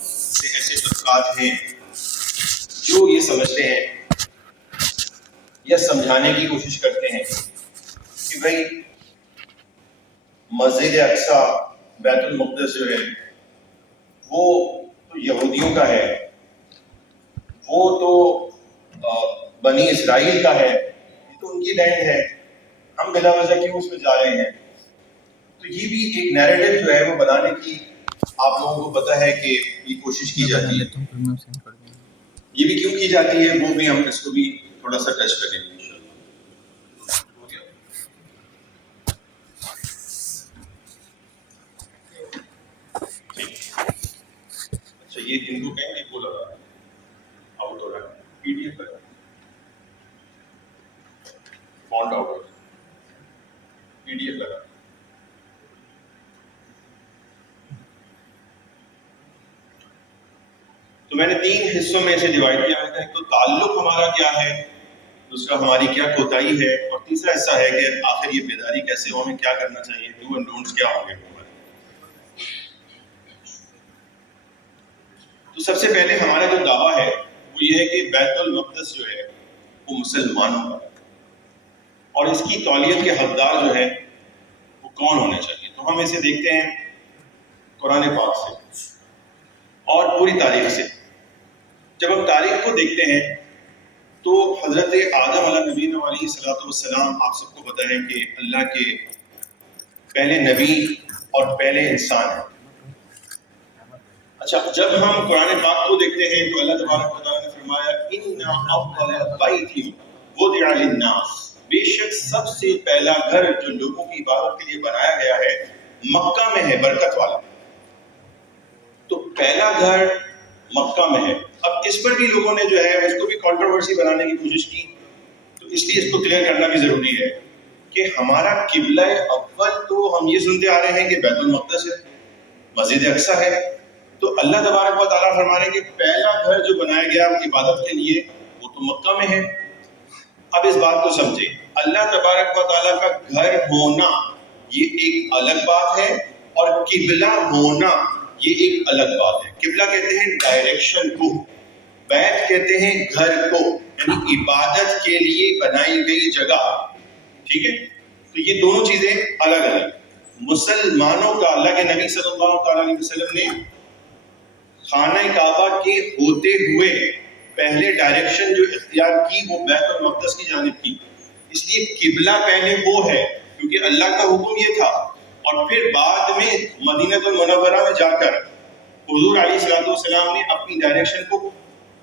سے ایسے طبقات ہیں جو یہ سمجھتے ہیں یا سمجھانے کی کوشش کرتے ہیں کہ بھائی مسجد اقصیٰ بیت المقدس جو ہے وہ تو یہودیوں کا ہے، وہ تو بنی اسرائیل کا ہے، یہ تو ان کی لینڈ ہے، ہم بلا وجہ کیوں اس میں جا رہے ہیں؟ تو یہ بھی ایک نیریٹو جو ہے وہ بنانے کی آپ لوگوں کو پتہ ہے کہ یہ کوشش کی جاتی ہے، یہ بھی کیوں کی جاتی ہے وہ بھی ہم اس کو بھی تھوڑا سا ٹچ کریں گے انشاءاللہ۔ اچھا یہ ان کو کہیں گے وہ لگا آؤٹ ہو رہا ہے، پی ڈی ایف لگا فونٹ آؤٹ ہو رہا ہے، پی ڈی ایف لگا۔ تو میں نے 3 حصوں میں اسے ڈیوائڈ کیا ہے، ایک تو تعلق ہمارا کیا ہے، دوسرا ہماری کیا کوتاہی ہے، اور تیسرا حصہ ہے کہ آخر یہ بیداری کیسے ہو، ہمیں کیا کرنا چاہیے، ڈو اینڈ ڈونٹس کیا ہوں گے ہمارے۔ تو سب سے پہلے ہمارا جو دعویٰ ہے وہ یہ ہے کہ بیت المقدس جو ہے وہ مسلمانوں کا ہے، اور اس کی تولیت کے حقدار جو ہے وہ کون ہونے چاہیے۔ تو ہم اسے دیکھتے ہیں قرآن پاک سے اور پوری تاریخ سے۔ جب ہم تاریخ کو دیکھتے ہیں تو حضرت آدم علیہ نبینا علیہ الصلوۃ والسلام، آپ سب کو پتہ ہے کہ اللہ کے پہلے نبی اور پہلے انسان ہیں۔ اچھا جب ہم قرآن پاک کو دیکھتے ہیں تو اللہ تبارک و تعالیٰ نے فرمایا ان اول بیت وضع للناس، بے شک سب سے پہلا گھر جو لوگوں کی عبادت کے لیے بنایا گیا ہے مکہ میں ہے، برکت والا۔ تو پہلا گھر مکہ میں ہے۔ اب اس پر بھی لوگوں نے جو ہے اس کو بھی کنٹروورسی بنانے کی کوشش کی، تو اس لیے اس کو کلیئر کرنا بھی ضروری ہے کہ ہمارا قبلہ اول تو ہم یہ سنتے آ رہے ہیں کہ بیت المقدس ہے، مسجد اقصیٰ ہے۔ تو اللہ تبارک و تعالیٰ فرما رہے ہیں کہ پہلا گھر جو بنایا گیا عبادت کے لیے وہ تو مکہ میں ہے۔ اب اس بات کو سمجھیں، اللہ تبارک و تعالیٰ کا گھر ہونا یہ ایک الگ بات ہے، اور قبلہ ہونا یہ ایک الگ بات ہے۔ قبلہ کہتے ہیں ڈائریکشن کو، بیت کہتے ہیں گھر کو، یعنی عبادت کے لیے بنائی گئی جگہ، ٹھیک ہے؟ تو یہ دونوں چیزیں الگ الگ۔ مسلمانوں کا اللہ کے نبی صلی اللہ تعالیٰ علیہ وسلم نے خانہ کعبہ کے ہوتے ہوئے پہلے ڈائریکشن جو اختیار کی وہ بیت المقدس کی جانب کی، اس لیے قبلہ پہلے وہ ہے کیونکہ اللہ کا حکم یہ تھا، اور پھر بعد میں مدینہ المنورہ میں جا کر حضور علیہ الصلوۃ والسلام نے اپنی ڈائریکشن کو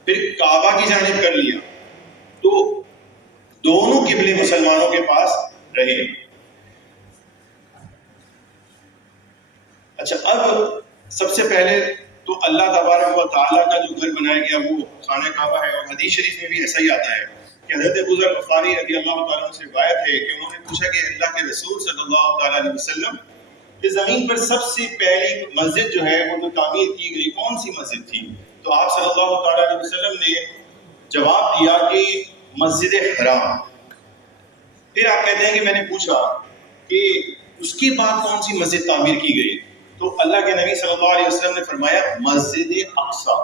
پھر کعبہ کی جانب کر لیا۔ تو دونوں قبلے مسلمانوں کے پاس رہے۔ اچھا اب سب سے پہلے تو اللہ تبارک و تعالیٰ کا جو گھر بنایا گیا وہ خانہ کعبہ ہے، اور حدیث شریف میں بھی ایسا ہی آتا ہے کہ حضرت ابو ذر غفاری رضی اللہ تعالیٰ عنہ سے روایت ہے کہ انہوں نے پوچھا کہ اللہ کے رسول صلی اللہ تعالیٰ علیہ وسلم اس زمین پر سب سے پہلی مسجد جو ہے وہ جو تعمیر کی گئی کون سی مسجد تھی؟ تو آپ صلی اللہ تعالیٰ علیہ وسلم نے جواب دیا کہ مسجد حرام۔ پھر آپ کہتے ہیں کہ میں نے پوچھا کہ اس کے بعد کون سی مسجد تعمیر کی گئی؟ تو اللہ کے نبی صلی اللہ علیہ وسلم نے فرمایا مسجد اقصیٰ۔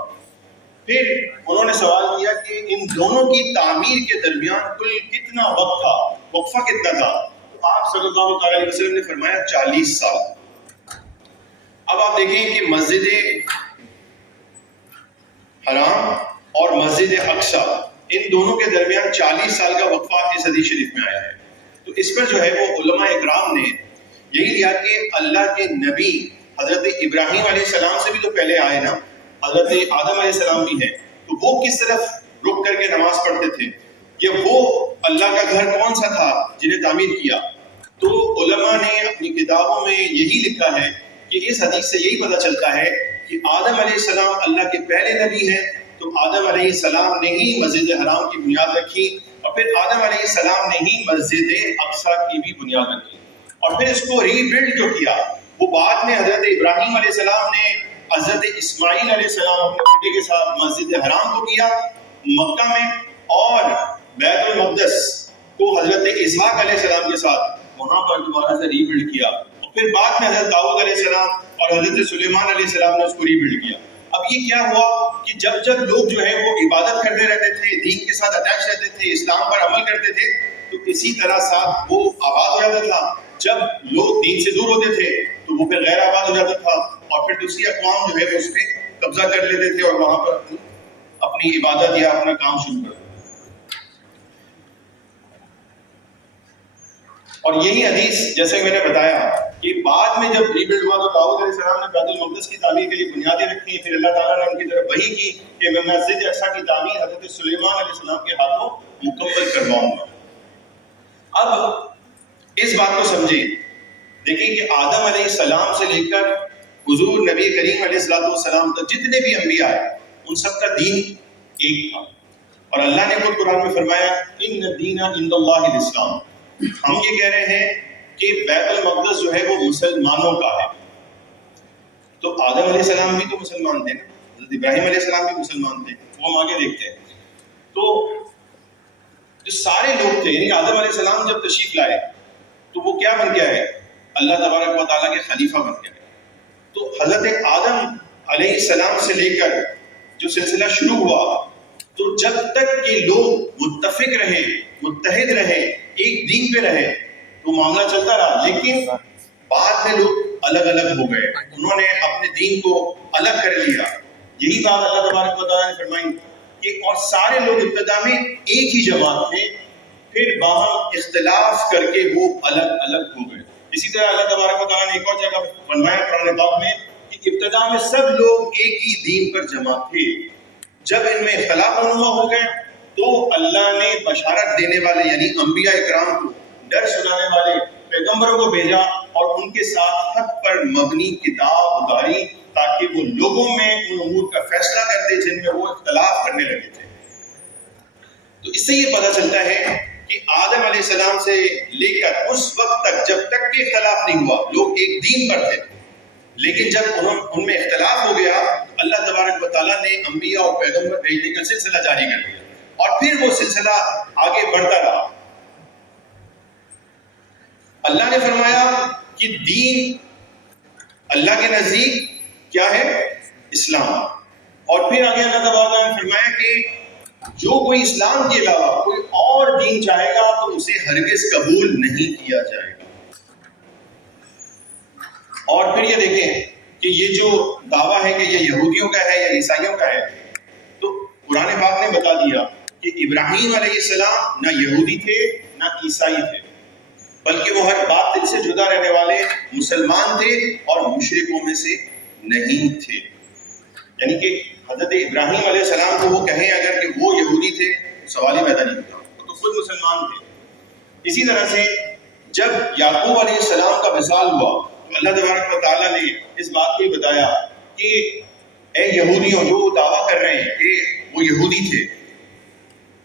پھر انہوں نے سوال کیا کہ ان دونوں کی تعمیر کے درمیان کل کتنا وقت تھا، وقفہ کتنا تھا؟ تو آپ صلی اللہ تعالیٰ علیہ وسلم نے فرمایا 40 سال۔ اب آپ دیکھیں کہ مسجد حرام اور مسجد اقصیٰ ان دونوں کے درمیان 40 سال کا وقفہ اس حدیث شریف میں آیا ہے۔ تو اس پر جو ہے وہ علماء اکرام نے یہی لیا کہ اللہ کے نبی حضرت ابراہیم علیہ السلام سے بھی تو پہلے آئے نا، حضرت آدم علیہ السلام بھی ہیں، تو وہ کس طرف رک کر کے نماز پڑھتے تھے، یا وہ اللہ کا گھر کون سا تھا جنہیں تعمیر کیا؟ تو علماء نے اپنی کتابوں میں یہی لکھا ہے کہ اس حدیث سے یہی پتہ چلتا ہے کہ آدم علیہ السلام اللہ کے پہلے نبی ہیں، تو آدم علیہ السلام نے ہی مسجد حرام کی بنیاد رکھی، اور پھر آدم علیہ السلام نے ہی مسجد اقصیٰ کی بھی بنیاد رکھی، اور پھر اس کو ری بلڈ جو کیا وہ بعد میں حضرت ابراہیم علیہ السلام نے حضرت اسماعیل علیہ السلام اپنے بیٹے کے ساتھ مسجد حرام کو کیا مکہ میں، اور بیت المقدس کو حضرت اسحاق علیہ السلام کے ساتھ وہاں پر دوبارہ سے ری بلڈ کیا، اور پھر بعد میں حضرت داؤد علیہ السلام اور حضرت سلیمان علیہ السلام نے اس کو ری بلڈ کیا۔ اب یہ کیا ہوا کہ جب جب لوگ جو ہے وہ عبادت کرتے رہتے تھے، دین کے ساتھ اٹیچ رہتے تھے، اسلام پر عمل کرتے تھے، تو اسی طرح ساتھ وہ آباد ہو جاتا تھا. جب لوگ دین سے دور ہوتے تھے تو وہ پھر غیر آباد ہو جاتا تھا، اور پھر دوسری اقوام جو ہے وہ اس پہ قبضہ کر لیتے تھے اور وہاں پر اپنی عبادت یا اپنا کام شروع کرتے. اور یہی حدیث جیسے میں نے بتایا کہ بعد میں جب ریبلڈ ہوا تو داؤد علیہ السلام نے بیت المقدس کی تعمیر کے لیے بنیادیں رکھی. پھر اللہ تعالیٰ نے ان کی طرف وحی کی کہ میں مسجد اقصیٰ کی تعمیر حضرت سلیمان علیہ السلام کے ہاتھوں مکمل کرواؤں گا. اب اس بات کو سمجھیں، دیکھیں کہ آدم علیہ السلام سے لے کر حضور نبی کریم علیہ السلام تک جتنے بھی انبیاء ہیں ان سب کا دین ایک تھا. اور اللہ نے خود قرآن میں فرمایا ان الدین عند اللہ الاسلام. ہم یہ کہہ رہے ہیں کہ بیت المقدس جو ہے وہ مسلمانوں کا ہے. تو آدم علیہ السلام بھی تو مسلمان تھے نا، حضرت ابراہیم علیہ السلام بھی مسلمان تھے. وہ ہم آگے دیکھتے ہیں. تو جو سارے لوگ تھے، یعنی آدم علیہ السلام جب تشریف لائے تو وہ کیا بن گیا ہے؟ اللہ تبارک و تعالیٰ کے خلیفہ بن گیا ہے. تو حضرت آدم علیہ السلام سے لے کر جو سلسلہ شروع ہوا، تو جب تک کہ لوگ متفق رہے، متحد رہے، ایک دین پہ رہے، تو معاملہ چلتا رہا. لیکن بعد میں لوگ الگ الگ ہو گئے، انہوں نے اپنے دین کو الگ کر لیا. یہی بات اللہ تبارک و تعالیٰ نے فرمائی کہ اور سارے لوگ ابتدا میں ایک ہی جماعت تھے، پھر باہم اختلاف کر کے وہ الگ الگ ہو گئے. اسی طرح اللہ تبارک و تعالیٰ نے ایک اور جگہ فرمایا قرآن پاک میں کہ ابتدا میں سب لوگ ایک ہی دین پر جمع تھے، جب ان میں اختلاف رونما ہو گئے تو اللہ نے بشارت دینے والے یعنی انبیاء اکرام کو، ڈر سنانے والے پیغمبروں کو بھیجا اور ان کے ساتھ حق پر مبنی کتاب اتاری تاکہ وہ لوگوں میں ان امور کا فیصلہ کر دے جن میں وہ اختلاف کرنے لگے تھے. تو اس سے یہ پتہ چلتا ہے کہ آدم علیہ السلام سے لے کر اس وقت تک جب تک کہ اختلاف نہیں ہوا لوگ ایک دین پر تھے. لیکن جب ان میں اختلاف ہو گیا، اللہ تبارک و تعالیٰ نے انبیاء اور پیغمبر بھیجنے کا سلسلہ جاری کر دیا اور پھر وہ سلسلہ آگے بڑھتا رہا. اللہ نے فرمایا کہ دین اللہ کے نزدیک کیا ہے؟ اسلام. اور پھر آگے اللہ تبارک نے فرمایا کہ جو کوئی اسلام کے علاوہ کوئی اور دین چاہے گا تو اسے ہرگز قبول نہیں کیا جائے گا. اور پھر یہ دیکھیں کہ یہ جو دعویٰ ہے کہ یہ یہودیوں کا ہے یا عیسائیوں کا ہے، تو قرآن پاک نے بتا دیا کہ ابراہیم علیہ السلام نہ یہودی تھے نہ عیسائی تھے، بلکہ وہ ہر باطل سے جدا رہنے والے مسلمان تھے اور مشرکوں میں سے نہیں تھے. یعنی کہ حضرت ابراہیم علیہ السلام کو وہ کہیں اگر کہ وہ یہودی تھے سوال ہی پیدا نہیں ہوتا، وہ تو خود مسلمان تھے. اسی طرح سے جب یعقوب علیہ السلام کا وصال ہوا تو اللہ تبارک و تعالیٰ نے اس بات کو بتایا کہ اے یہودیوں جو دعویٰ کر رہے ہیں کہ وہ یہودی تھے،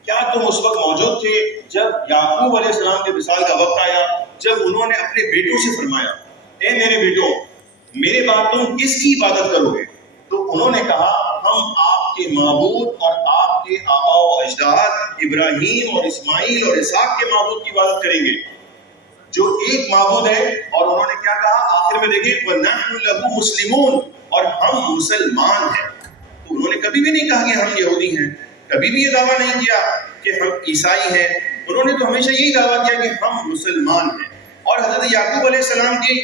کیا تم اس وقت موجود تھے جب یعقوب علیہ السلام کے وصال کا وقت آیا، جب انہوں نے اپنے بیٹوں سے فرمایا اے میرے بیٹوں میرے بعد تم کس کی عبادت کرو گے؟ تو انہوں نے کہا ہم آپ کے معبود اور آپ کے آباء و اجداد ابراہیم اور اسماعیل اور اسحاق کے معبود کی عبادت کریں گے جو ایک معبود ہے. اور انہوں نے کیا کہا آخر میں دیکھیں وَنَحْنُ لَهُ مُسْلِمُونَ، اور ہم مسلمان ہیں. تو انہوں نے کبھی بھی نہیں کہا کہ ہم یہودی ہیں، کبھی بھی یہ دعویٰ نہیں کیا کہ ہم عیسائی ہیں. انہوں نے تو ہمیشہ یہی دعویٰ کیا کہ ہم مسلمان ہیں. اور حضرت یعقوب علیہ السلام کی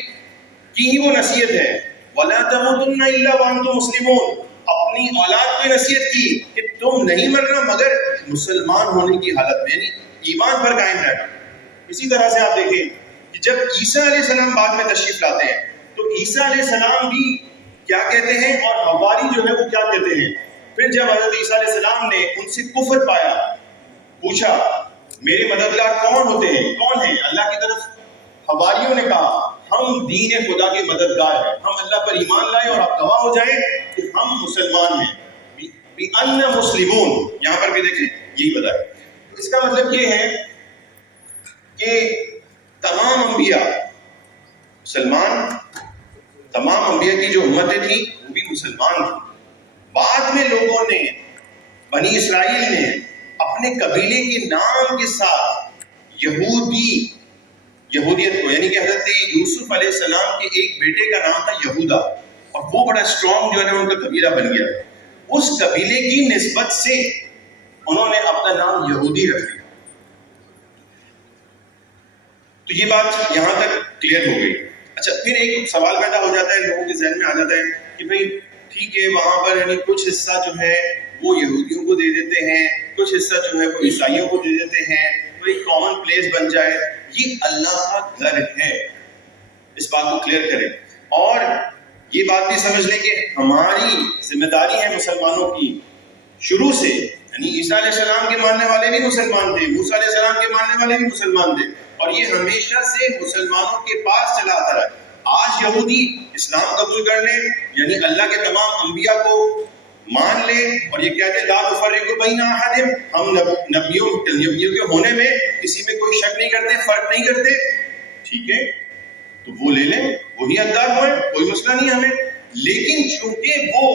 ہی وہ نصیحت ہے وَلَا تَمُوتُنَّ إِلَّا وَأَنْتُمْ مُسْلِمُونَ، اپنی اولاد کی نصیحت کی کہ تم نہیں مرنا مگر مسلمان ہونے کی حالت میں، یعنی ایمان پر قائم رہنا. اسی طرح سے آپ دیکھیں کہ جب عیسیٰ علیہ السلام بعد میں تشریف لاتے ہیں تو عیسیٰ علیہ السلام بھی کیا کہتے ہیں اور حواری جو ہے وہ کیا کہتے ہیں. پھر جب حضرت عیسیٰ علیہ السلام نے ان سے کفر پایا، پوچھا میرے مددگار کون ہوتے ہیں، کون ہیں؟ اللہ کی طرف حواریوں نے کہا ہم دین خدا کے مددگار ہیں، ہم اللہ پر ایمان لائے اور آپ گواہ ہو جائیں کہ ہم مسلمان ہیں. بِأَنَّ مُسْلِمُونَ، یہاں پر بھی دیکھیں یہی بتایا. تو اس کا مطلب یہ ہے کہ تمام انبیاء مسلمان، تمام انبیاء کی جو امتیں تھیں وہ بھی مسلمان تھیں. بعد میں لوگوں نے بنی اسرائیل نے اپنے قبیلے کے نام کے ساتھ یہودیت کو، یعنی کہ حضرت یوسف علیہ السلام کے ایک بیٹے کا نام تھا یہودا، اور وہ بڑا اسٹرانگ جو ہے نا ان کا قبیلہ بن گیا. اس قبیلے کی نسبت سے انہوں نے اپنا نام یہودی رکھ دیا. تو یہ بات یہاں تک کلیئر ہو گئی. اچھا پھر ایک سوال پیدا ہو جاتا ہے لوگوں کے ذہن میں آ جاتا ہے کہ بھئی ٹھیک ہے وہاں پر یعنی کچھ حصہ جو ہے وہ یہودیوں کو دے دیتے ہیں, کچھ حصہ جو ہے وہ عیسائیوں کو دے دیتے ہیں, تو ایک کامن پلیس بن جائے. یہ اللہ کا گھر ہے, اس بات کو کلیئر کریں. اور یہ بات بھی سمجھ لیں کہ ہماری ذمہ داری ہے مسلمانوں کی شروع سے, یعنی عیسیٰ علیہ السلام کے ماننے والے بھی مسلمان تھے, موسیٰ علیہ السلام کے ماننے والے بھی مسلمان تھے, اور یہ ہمیشہ سے مسلمانوں کے پاس چلا آتا رہا. آج یہودی اسلام قبول کر لیں یعنی اللہ کے تمام انبیاء کو مان لیں اور یہ کہتے ہیں لا نفرق بین احد, ہم نبیوں کے ہونے میں کسی میں کوئی شک نہیں کرتے, فرق نہیں کرتے, ٹھیک ہے تو وہ لے لیں, وہی حقدار ہوئے, کوئی مسئلہ نہیں ہمیں. لیکن چونکہ وہ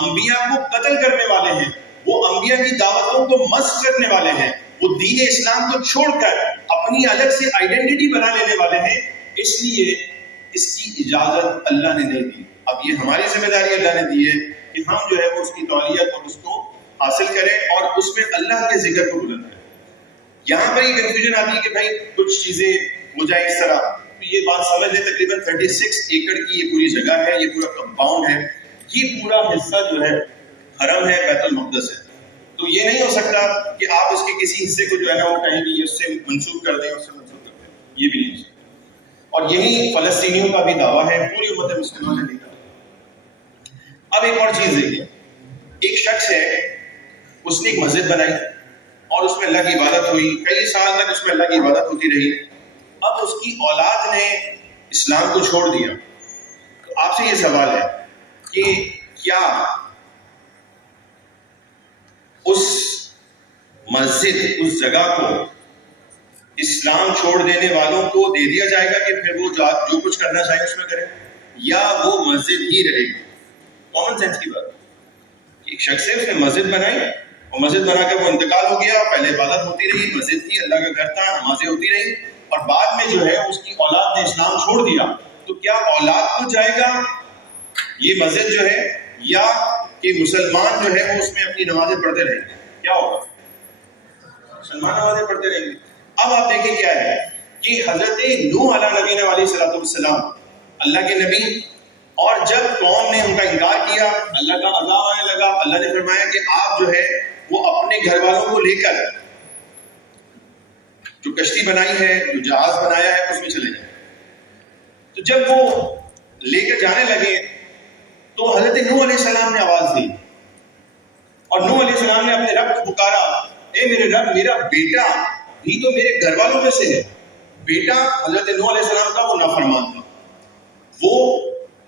انبیاء کو قتل کرنے والے ہیں, وہ انبیاء کی دعوتوں کو مسخ کرنے والے ہیں, وہ دین اسلام کو چھوڑ کر اپنی الگ سے آئیڈینٹی بنا لینے والے ہیں, اس لیے اس کی اجازت اللہ نے نہیں دی. اب یہ ہماری ذمہ داری اللہ نے دی ہے کہ ہم جو ہے وہ اس کی تولیت اور اس کو حاصل کریں اور اس میں اللہ کے ذکر کو بلند کریں. یہاں پر یہ کنفیوژن آتی ہے کہ بھائی کچھ چیزیں ہو جائیں اس طرح, تو یہ بات سمجھ لیں تقریباً 36 ایکڑ کی یہ پوری جگہ ہے, یہ پورا کمپاؤنڈ ہے, یہ پورا حصہ جو ہے حرم ہے, بیت المقدس ہے. تو یہ نہیں ہو سکتا کہ آپ اس کے کسی حصے کو جو ہے نا وہ کہیں بھی اس سے منسوخ کر دیں, اس سے منسوخ کر دیں, یہ بھی نہیں ہو سکتا. اور یہی فلسطینیوں کا بھی دعویٰ ہے, پوری امت مسلمہ نے نہیں کہا. اب ایک اور چیز دیکھیے, ایک شخص ہے اس نے ایک مسجد بنائی اور اس میں اللہ کی عبادت ہوئی, کئی سال تک اس میں اللہ کی عبادت ہوتی رہی. اب اس کی اولاد نے اسلام کو چھوڑ دیا. تو آپ سے یہ سوال ہے کہ کیا اس مسجد, اس جگہ کو اسلام چھوڑ دینے والوں کو دے دیا جائے گا کہ پھر وہ جو کچھ کرنا چاہیں اس میں کریں, یا وہ مسجد ہی رہے گی؟ کامن سینس کی بات. ایک شخص ہے, اس نے مسجد بنائی اور مسجد بنا کر وہ انتقال ہو گیا, پہلے عبادت ہوتی رہی, مسجد تھی, اللہ کا گھر تھا, نمازیں ہوتی رہی, اور بعد میں جو ہے اس کی اولاد نے اسلام چھوڑ دیا. تو کیا اولاد کو جائے گا یہ مسجد جو ہے, یا کہ مسلمان جو ہے وہ اس میں اپنی نمازیں پڑھتے رہیں گے؟ کیا ہوگا؟ مسلمان نمازیں پڑھتے رہیں گے. اب آپ دیکھیں کیا ہے کہ حضرت نوح علیہ نبینا علیہ الصلوۃ والسلام اللہ کے نبی, اور جب قوم نے ان کا انکار کیا, اللہ کا عذاب آنے لگا, اللہ نے فرمایا کہ آپ جو ہے وہ اپنے گھر والوں کو لے کر جو کشتی بنائی ہے, جو جہاز بنایا ہے, اس میں چلے جائیں. تو جب وہ لے کر جانے لگے تو حضرت نوح علیہ السلام نے آواز دی, اور نوح علیہ السلام نے اپنے رب کو پکارا, اے میرے رب, میرا بیٹا بھی تو میرے گھر والوں میں سے ہے. بیٹا حضرت نوح علیہ السلام کا وہ نافرمان تھا, وہ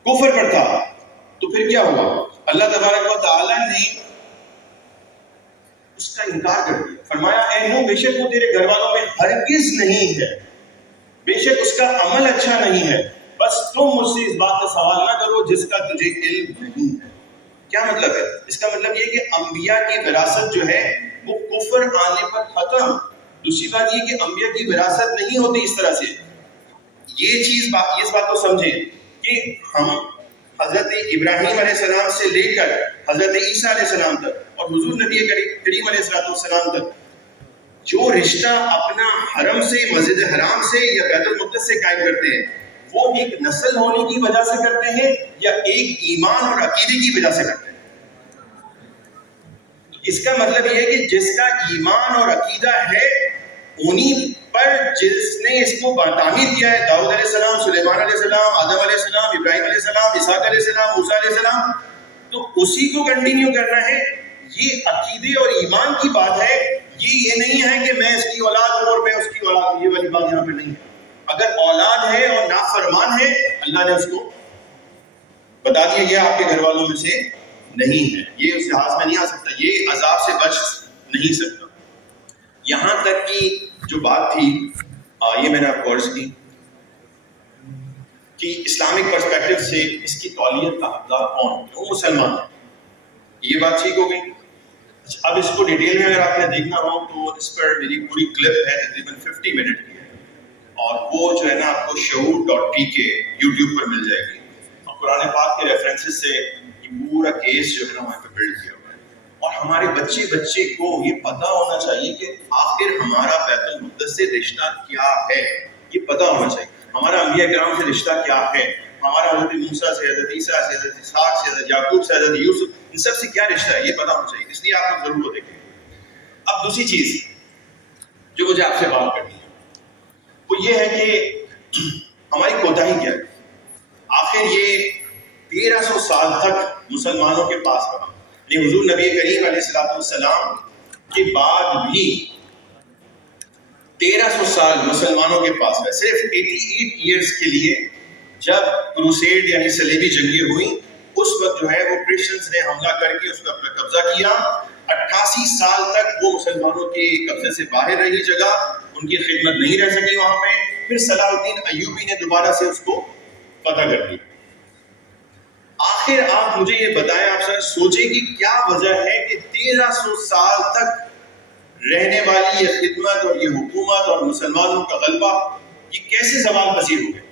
کفر پر تھا. تو پھر کیا ہوا؟ اللہ تبارک و تعالی نے اس کا انکار کر دیا, فرمایا اے نوح, بے شک وہ تیرے گھر والوں میں ہرگز نہیں ہے, بے شک اس کا عمل اچھا نہیں ہے, بس تم مجھ سے اس بات کا سوال نہ کرو جس کا تجھے علم نہیں ہے. کیا مطلب ہے اس کا؟ مطلب یہ کہ انبیاء کی وراثت جو ہے وہ کفر آنے پر ختم. دوسری بات یہ کہ انبیاء کی وراثت نہیں ہوتی اس طرح سے. یہ چیز اس بات کو سمجھیں کہ ہم حضرت ابراہیم علیہ السلام سے لے کر حضرت عیسیٰ علیہ السلام تک اور حضور نبی کریم علیہ السلام تک جو رشتہ اپنا حرم سے, مسجد حرام سے یا بیت المقدس سے قائم کرتے ہیں, وہ ایک نسل ہونے کی وجہ سے کرتے ہیں یا ایک ایمان اور عقیدے کی وجہ سے کرتے ہیں. اس کا مطلب یہ ہے کہ جس کا ایمان اور عقیدہ ہے انہی پر جس نے اس کو تعمیر کیا ہے, داؤد علیہ السلام, سلیمان علیہ السلام, آدم علیہ السلام, ابراہیم علیہ السلام, اسحاق علیہ السلام, موسیٰ علیہ السلام, تو اسی کو کنٹینیو کرنا ہے. یہ عقیدے اور ایمان کی بات ہے, یہ نہیں ہے کہ میں اس کی اولاد ہوں اور میں اس کی اولاد ہوں. یہ والی بات یہاں پہ نہیں ہے. اگر اولاد ہے اور نافرمان ہے, اللہ نے اس کو بتا دیا یہ آپ کے گھر والوں میں سے نہیں ہے, یہ اس لحاظ میں نہیں آ سکتا, یہ عذاب سے بچ نہیں سکتا. یہاں تک کی جو بات تھی یہ میں نے آپ کو عرض کی کہ اسلامک پرسپیکٹو سے اس کی تولیت کا حقدار کون ہے, وہ مسلمان ہے. یہ بات ٹھیک ہو گئی. اب اس کو ڈیٹیل میں اگر آپ نے دیکھنا ہو تو اس پر میری پوری کلپ ہے تقریباً 50 منٹ کی ہے, اور وہ جو ہے نا آپ کو shout.pk یوٹیوب پر مل جائے گی. قرآن پاک کے ریفرنسز سے یہ پورا کیس جو ہے نا وہاں پہ بلڈ کیا ہوا ہے. اور ہمارے بچے کو یہ پتہ ہونا چاہیے کہ آخر ہمارا بیت المقدس سے رشتہ کیا ہے، یہ پتہ ہونا چاہیے. ہمارا انبیاء کرام سے رشتہ کیا ہے، ہمارا حضرت موسیٰ سے، حضرت عیسیٰ سے، حضرت اسحاق سے، حضرت یعقوب سے، حضرت یوسف، ان سب سے کیا رشتہ ہے یہ پتہ ہونا چاہیے. اس لیے آپ لوگ ضرور وہ دیکھیں. اب دوسری چیز جو مجھے آپ سے بات کرنی ہے وہ یہ ہے کہ ہماری کوتاہی کیا ہے. آخر یہ 1300 سال تک مسلمانوں کے پاس رہا، یعنی حضور نبی کریم علیہ السلام کے بعد بھی 1300 سال مسلمانوں کے پاس رہے. صرف 88 ایئرز کے لیے جب کروسیڈ یعنی صلیبی جنگیں ہوئیں اس وقت جو ہے وہ کرسچنز نے حملہ کر کے اس پر اپنا قبضہ کیا. 88 سال تک وہ مسلمانوں کے قبضے سے باہر رہی جگہ، ان کی خدمت نہیں رہ سکی وہاں پہ. پھر صلاح الدین ایوبی نے دوبارہ سے اس کو فتح کر دیا. آخر آپ مجھے یہ بتائیں، آپ سر سوچیں کہ کیا وجہ ہے کہ 1300 سال تک رہنے والی یہ خدمت اور یہ حکومت اور مسلمانوں کا غلبہ یہ کیسے زوال پذیر ہو گئے؟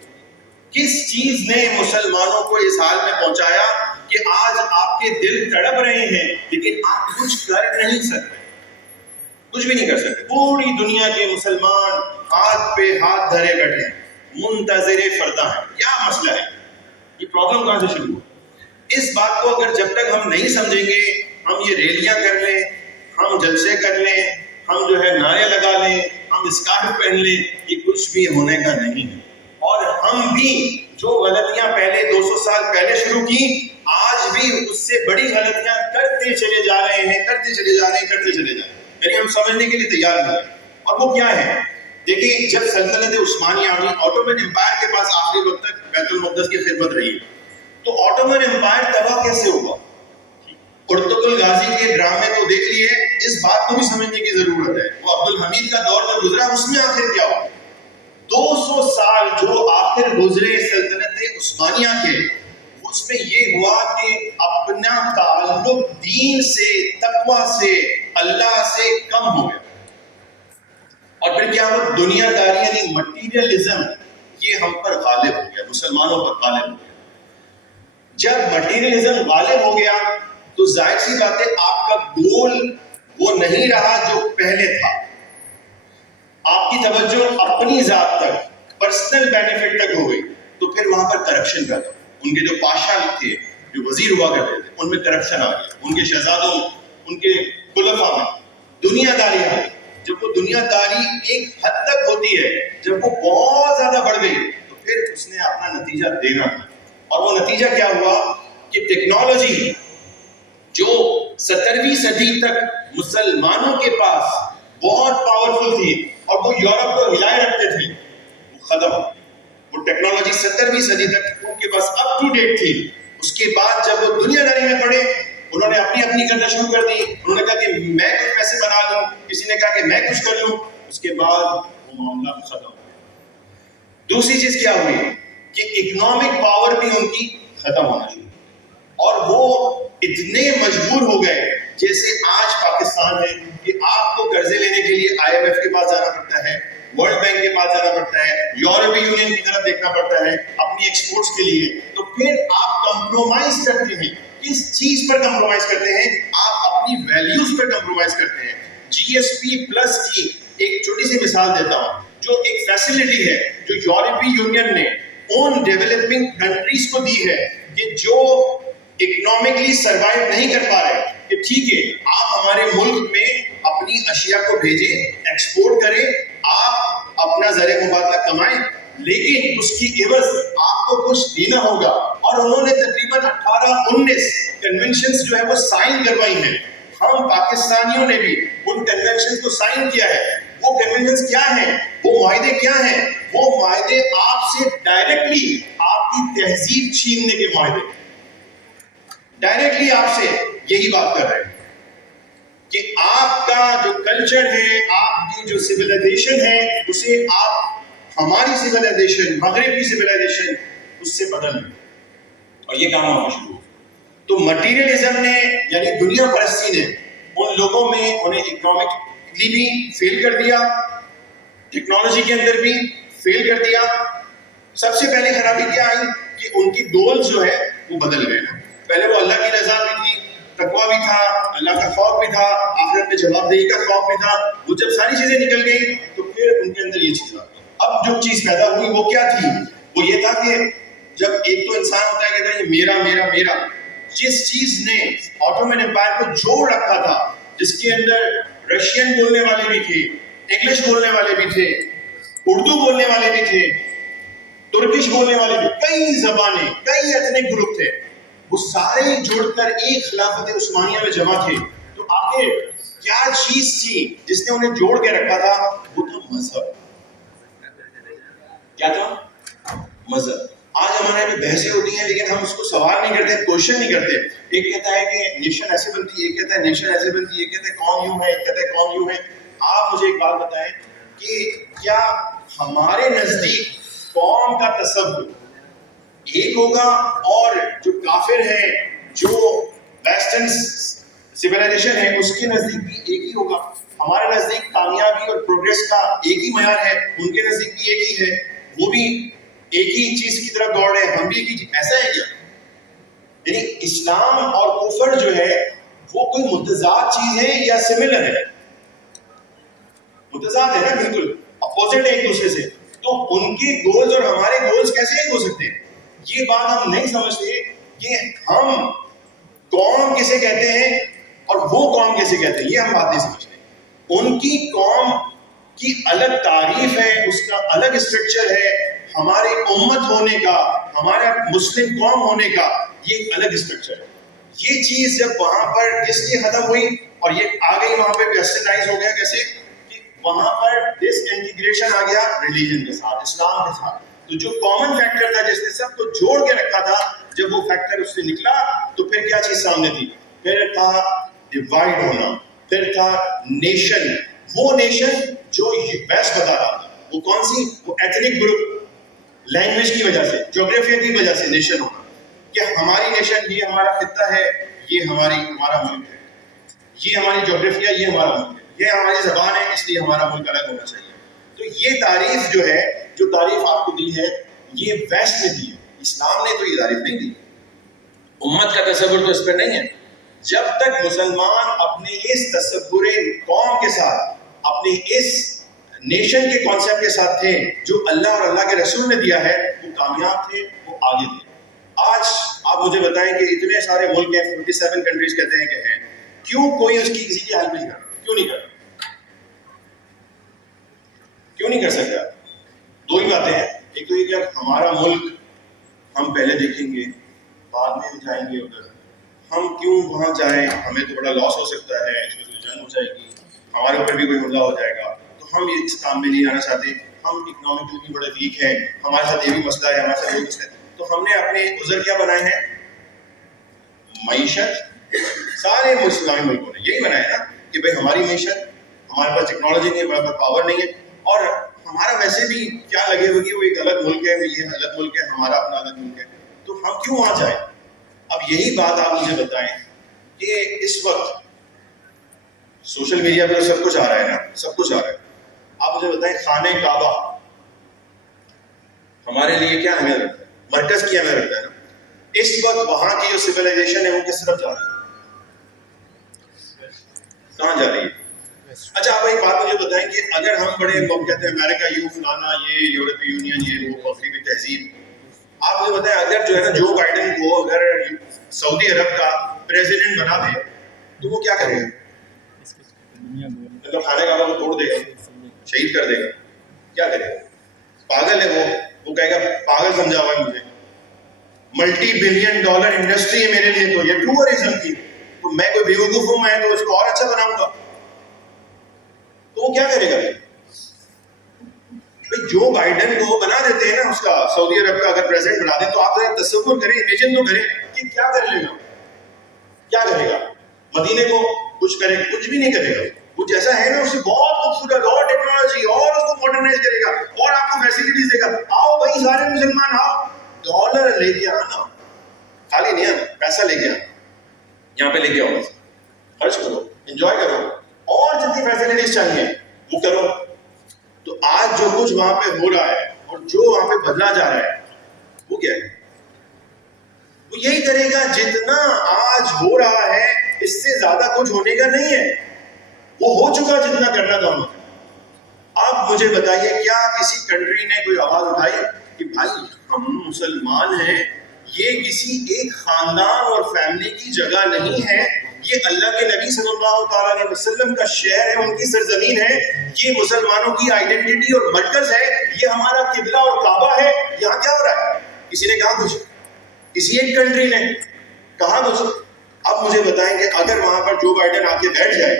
کس چیز نے مسلمانوں کو اس حال میں پہنچایا کہ آج آپ کے دل تڑپ رہے ہیں لیکن آپ کچھ کر نہیں سکتے، کچھ بھی نہیں کر سکتے. پوری دنیا کے مسلمان ہاتھ پہ ہاتھ دھرے بیٹھے ہیں، منتظر فردا ہیں. کیا مسئلہ ہے؟ یہ پرابلم کہاں سے شروع ہوا؟ اس بات کو اگر جب تک ہم نہیں سمجھیں گے، ہم یہ ریلیاں کر لیں، ہم جلسے کر لیں، ہم جو ہے نعرے لگا لیں، ہم اسکارف پہن لیں، یہ کچھ بھی ہونے کا نہیں ہے. اور ہم بھی جو غلطیاں پہلے 200 سال پہلے شروع کی آج بھی اس سے بڑی غلطیاں کرتے چلے جا رہے ہیں، کرتے چلے جا رہے ہیں. یعنی ہم سمجھنے کے لیے تیار نہیں. اور وہ کیا ہے؟ دیکھیں، جب سلطنت عثمانیہ آئی، آٹومن امپائر کے پاس آخری وقت تک بیت المقدس کی خدمت رہی، تو آٹومن امپائر تباہ کیسے ہوا؟ ارطغرل غازی کے ڈرامے تو دیکھ لیے، اس بات کو بھی سمجھنے کی ضرورت ہے. وہ عبد الحمید کا دور جو گزرا اس میں آخر کیا ہوا؟ 200 سال جو آخر گزرے سلطنت عثمانیہ کے، اس میں یہ ہوا کہ اپنا تعلق دین سے، تقوی سے، اللہ سے کم ہو گیا. اور پھر کیا ہوا؟ دنیا داری یعنی مٹیریلزم یہ ہم پر غالب ہو گیا، مسلمانوں پر غالب ہو گیا. جب مٹیریلزم غالب ہو گیا تو ظاہر سی بات ہے آپ کا گول وہ نہیں رہا جو پہلے تھا. آپ کی توجہ اپنی ذات تک، پرسنل بینیفٹ تک ہو گئی. تو پھر وہاں پر کرپشن پیدا ہوا. ان کے جو پاشا تھے، جو وزیر ہوا کرتے تھے، ان میں کرپشن آ گیا. ان کے شہزادوں، ان کے خلفاء میں دنیا داری آ گئی. جب وہ دنیا داری ایک حد تک ہوتی ہے، جب وہ بہت زیادہ بڑھ گئی تو پھر اس نے اپنا نتیجہ دینا تھا. اور وہ نتیجہ کیا ہوا کہ ٹیکنالوجی جو 17ویں صدی تک مسلمانوں کے پاس بہت پاورفل تھی اور وہ یورپ کو ہلائے رکھتے تھے، وہ ختم. وہ ٹیکنالوجی 17ویں صدی تک ان کے پاس اپ ٹو ڈیٹ تھی. اس کے بعد جب وہ دنیا داری میں پڑے، انہوں نے اپنی کرنا شروع کر دی. انہوں نے کہا کہ میں کچھ پیسے بنا لوں، کسی نے کہا کہ میں کچھ کر لوں. اس کے بعد وہ معاملہ ختم ہو گیا. دوسری چیز کیا ہوئی کہ اکنامک پاور بھی ان کی ختم ہونا شروع، اور وہ اتنے مجبور ہو گئے جیسے آج پاکستان ہے کہ آپ کو قرضے لینے کے لیے IMF کے پاس جانا پڑتا ہے، ورلڈ بینک کے پاس جانا پڑتا ہے، یورپی یونین کی طرف دیکھنا پڑتا ہے اپنی ایکسپورٹس کے لیے. تو پھر آپ کمپرومائز کرتے ہیں. کس چیز پر کمپرومائز کرتے ہیں؟ آپ اپنی ویلیوز پر کمپرومائز کرتے ہیں. GSP+ کی ایک چھوٹی سی مثال دیتا ہوں، جو ایک فیسلٹی ہے جو یورپی یونین نے ان ڈیولپنگ کنٹریز کو دی ہے کہ جو اکنامکلی سروائیو نہیں کر پا رہے، کہ ٹھیک ہے آپ ہمارے ملک میں اپنی اشیاء کو بھیجیں، ایکسپورٹ کریں، آپ اپنا زر مبادلہ کمائیں، لیکن اس کی عوض آپ کو کچھ دینا ہوگا. اور انہوں نے تقریباً 18-19 کنونشنز جو ہے وہ سائن کروائی ہیں. ہم پاکستانیوں نے بھی ان کنونشنز کو سائن کیا ہے. وہ کنونشنز کیا ہیں؟ وہ معاہدے کیا ہیں؟ وہ معاہدے آپ سے ڈائریکٹلی آپ کی تہذیب چھیننے کے معاہدے، ڈائریکٹلی آپ سے یہی بات کر رہے ہیں کہ آپ کا جو کلچر ہے، آپ کی جو سویلائزیشن ہے، اسے آپ ہماری سویلائزیشن، مغربی سویلائزیشن، اس سے بدل لیں. اور یہ کام ہونا شروع ہو. تو مٹیریلزم نے یعنی دنیا پرستی نے ان لوگوں میں انہیں اکنامکلی بھی فیل کر دیا، ٹیکنالوجی کے اندر بھی فیل کر دیا. سب سے پہلے خرابی کیا آئی کہ ان کی گولز جو ہے وہ بدل گئے. پہلے وہ اللہ کی رضا بھی تھی, تقویٰ بھی تھا, اللہ کا خوف بھی تھا, آخرت میں جواب دہی کا خوف بھی تھا. وہ جب ساری چیزیں نکل گئی تو پھر ان کے اندر یہ چیز آ گئی. اب جو چیز پیدا ہوئی وہ کیا تھی؟ وہ یہ تھا کہ جب ایک تو انسان ہوتا ہے کہ یہ میرا میرا میرا, جس چیز نے آٹومن امپائر کو جوڑ رکھا تھا, جس کے اندر رشین بولنے والے بھی تھے, انگلش بولنے والے بھی تھے, اردو بولنے والے بھی تھے, ترکش بولنے والے بھی, کئی زبانیں, کئی ایتھنک گروپ تھے, وہ سارے جڑ کر ایک خلافت عثمانیہ میں جمع تھے. تو آخر کیا چیز تھی جس نے انہیں جوڑ کے رکھا تھا؟ وہ تھا مذہب. کیا تھا؟ مذہب. آج ہمارے میں بحثیں ہوتی ہیں لیکن ہم اس کو سوال نہیں کرتے, کوشچن نہیں کرتے. ایک کہتا ہے کہ نیشن ایسے بنتی ہے, ایک کہتا ہے نیشن ایسے بنتی ہے, ایک کہتا ہے قوم یوں ہے, ایک کہتا ہے قوم یوں ہے. آپ مجھے ایک بات بتائیں کہ کیا ہمارے نزدیک قوم کا تصور ایک ہوگا اور جو کافر ہے, جو ویسٹرن سویلائزیشن ہے, اس کے نزدیک بھی ایک ہی ہوگا؟ ہمارے نزدیک کامیابی اور پروگریس کا ایک ہی معیار ہے, ان کے نزدیک بھی ایک ہی ہے, وہ بھی ایک ہی چیز کی طرف دوڑ رہے ہیں, ہم بھی ایک ہی چیز. ایسا ہے کیا؟ یعنی اسلام اور کفر جو ہے وہ کوئی متضاد چیز ہے یا سملر ہے؟ متضاد ہے نا, بالکل اپوزٹ ہے ایک دوسرے سے. تو ان کے گولز اور ہمارے گولز کیسے ایک ہو سکتے ہیں؟ یہ بات ہم نہیں سمجھتے کہ ہم قوم کسے کہتے ہیں اور وہ قوم کیسے کہتے ہیں, یہ ہم بات نہیں سمجھتے. ان کی قوم کی الگ تعریف ہے, اس کا الگ اسٹرکچر ہے. ہمارے امت ہونے کا, ہمارا مسلم قوم ہونے کا یہ ایک الگ اسٹرکچر ہے. یہ چیز جب وہاں پر اس لیے ختم ہوئی اور یہ آ گئی وہاں پہ ویسٹرنائز ہو گیا, کیسے کہ وہاں پر ڈس انٹیگریشن آ گیا ریلیجن کے ساتھ, اسلام کے ساتھ. تو جو کامن فیکٹر تھا جس نے سب کو جوڑ کے رکھا تھا, جب وہ فیکٹر اس سے نکلا تو پھر کیا چیز سامنے تھی؟ پھر تھا ڈیوائڈ ہونا, پھر تھا نیشن. وہ نیشن جو ویسٹ بتا رہا تھا, وہ کون سی؟ وہ ایتھنک گروپ, لینگویج کی وجہ سے, جغرافیہ کی وجہ سے نیشن ہونا, کہ ہماری نیشن, یہ ہمارا خطہ ہے, یہ ہمارا ملک ہے, یہ ہماری جغرافیہ, یہ ہمارا ملک ہے, یہ ہماری زبان ہے, اس لیے ہمارا ملک الگ ہونا چاہیے. تو یہ تعریف جو ہے, جو تعریف آپ کو دی ہے, یہ ویسٹ نے دی ہے, اسلام نے تو یہ تعریف نہیں دی. امت کا تصور تو اس پر نہیں ہے. جب تک مسلمان اپنے اس تصور قوم کے ساتھ, اپنے اس نیشن کے کانسیپٹ کے ساتھ تھے جو اللہ اور اللہ کے رسول نے دیا ہے, وہ کامیاب تھے, وہ آگے تھے. آج آپ مجھے بتائیں کہ اتنے سارے ملک ہیں, 57 کنٹریز کہتے ہیں کہ ہیں, کیوں کوئی اس کی کسی کی ہیلپ نہیں کر رہا؟ کیوں نہیں کر رہا؟ کیوں نہیں کر سکتا؟ دو ہی باتیں ہیں. ایک تو یہ کہ ہمارا ملک ہم پہلے دیکھیں گے, بعد میں جائیں گے ادھر. ہم کیوں وہاں جائیں, ہمیں تو بڑا لاس ہو سکتا ہے, اس میں کوئی جنگ ہو جائے گی, ہمارے اوپر بھی کوئی حملہ ہو جائے گا, تو ہم اس کام میں نہیں آنا چاہتے. ہم اکنامکلی بھی بڑے ویک ہیں, ہمارے ساتھ یہ بھی مسئلہ ہے, ہمارے ساتھ وہ مسئلہ ہے. تو ہم نے اپنے عذر کیا بنائے ہیں؟ معیشت. سارے اسلامی ملکوں نے یہی بنایا نا کہ بھائی ہماری معیشت, ہمارے پاس ٹیکنالوجی نہیں ہے, ہمارے پاس پاور نہیں ہے, اور ہمارا ویسے بھی کیا لگے ہوگی وہ ایک الگ ملک ہے, یہ الگ ملک ہے, ہمارا اپنا الگ ملک ہے, تو ہم کیوں وہاں جائیں؟ اب یہی بات آپ مجھے بتائیں کہ اس وقت سوشل میڈیا پہ سب کچھ آ رہا ہے نا, سب کچھ آ رہا ہے. آپ مجھے بتائیں خانہ کعبہ ہمارے لیے کیا اہمیت رکھتا ہے؟ مرکز کی اہمیت رکھتا ہے نا. اس وقت وہاں کی جو سویلائزیشن ہے وہ کس طرف جا رہی ہے؟ کہاں جا رہی ہے؟ اچھا آپ ایک بات مجھے بتائیں کہ اگر ہم بڑے کہتے ہیں امریکہ یو فلانا, یہ یورپی یونین, یہ وہ مغربی تہذیب, آپ مجھے بتائیں اگر جو ہے نا جو بائیڈن کو اگر سعودی عرب کا پریزیڈنٹ بنا دے تو وہ کیا کرے گا؟ مطلب خانہ کعبہ کو توڑ دے گا, شہید کر دے گا, کیا کرے گا؟ پاگل ہے وہ کہے گا پاگل سمجھا ہوا ہے مجھے, ملٹی بلین ڈالر انڈسٹری ہے میرے لیے, تو یہ ٹورزم کی, تو میں کوئی بیوقوف ہوں, میں تو اس کو اور اچھا بناؤں گا. تو وہ کیا کرے گا؟ جو بائیڈن کو بنا دیتے ہیں نا اس کا, سعودی عرب کا اگر پریزیڈنٹ بنا دیں, تو آپ ذرا تصور کریں, امیجن تو کریں کہ کیا کر لے گا, کیا کرے گا؟ مدینے کو کچھ کرے, کچھ بھی نہیں کرے گا. وہ جیسا ہے نا اس سے بہت خوبصورت اور ٹیکنالوجی اور اس کو ماڈرنائز کرے گا اور آپ کو فیسلٹیز دے گا. آؤ بھائی سارے مسلمان آؤ, ڈالر لے کے آنا, خالی نہیں آنا, پیسہ لے کے آنا, یہاں پہ لے کے آؤ, خرچ کرو, انجوائے کرو, اور جتنی فیسلٹیز چاہیے وہ کرو. تو آج جو کچھ وہاں پہ ہو رہا ہے اور جو وہاں پہ بدلا جا رہا ہے وہ کیا ہے؟ وہ یہی کرے گا. جتنا آج ہو رہا ہے اس سے زیادہ کچھ ہونے کا نہیں ہے, وہ ہو چکا جتنا کرنا تھا انہوں نے. اب مجھے بتائیے کیا کسی کنٹری نے کوئی آواز اٹھائی کہ بھائی ہم مسلمان ہیں, یہ کسی ایک خاندان اور فیملی کی جگہ نہیں ہے, یہ اللہ کے نبی صلی اللہ تعالیٰ علیہ وسلم کا شہر ہے, ان کی سرزمین ہے, یہ مسلمانوں کی آئیڈینٹی اور مرکز ہے, یہ ہمارا قبلہ اور کعبہ ہے, یہاں کیا ہو رہا ہے؟ کسی نے کہا کچھ, کسی ایک کنٹری نے کہا کچھ. اب مجھے بتائیں کہ اگر وہاں پر جو بائیڈن آ کے بیٹھ جائے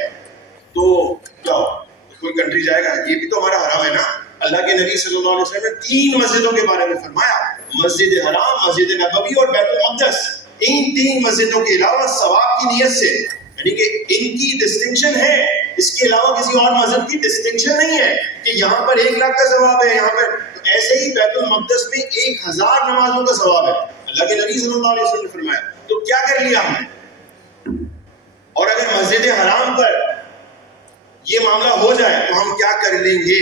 تو کیا ہو؟ کوئی کنٹری جائے گا؟ یہ بھی تو ہمارا حرام ہے نا. اللہ کے نبی صلی اللہ علیہ وسلم نے 3 مسجدوں کے بارے میں فرمایا, مسجد حرام, مسجد نبوی اور بیت المقدس. ان 3 مسجدوں کے علاوہ ثواب کی نیت سے, یعنی کہ ان کی ڈسٹنکشن ہے, اس کے علاوہ کسی اور مذہب کی ڈسٹنکشن نہیں ہے کہ یہاں پر 1 لاکھ کا ثواب ہے, یہاں پر. ایسے ہی بیت المقدس میں 1000 نمازوں کا ثواب ہے, اللہ کے نبی صلی اللہ علیہ وسلم نے فرمایا. تو کیا کر لیا ہم نے؟ اور اگر مسجد حرام پر یہ معاملہ ہو جائے تو ہم کیا کر لیں گے؟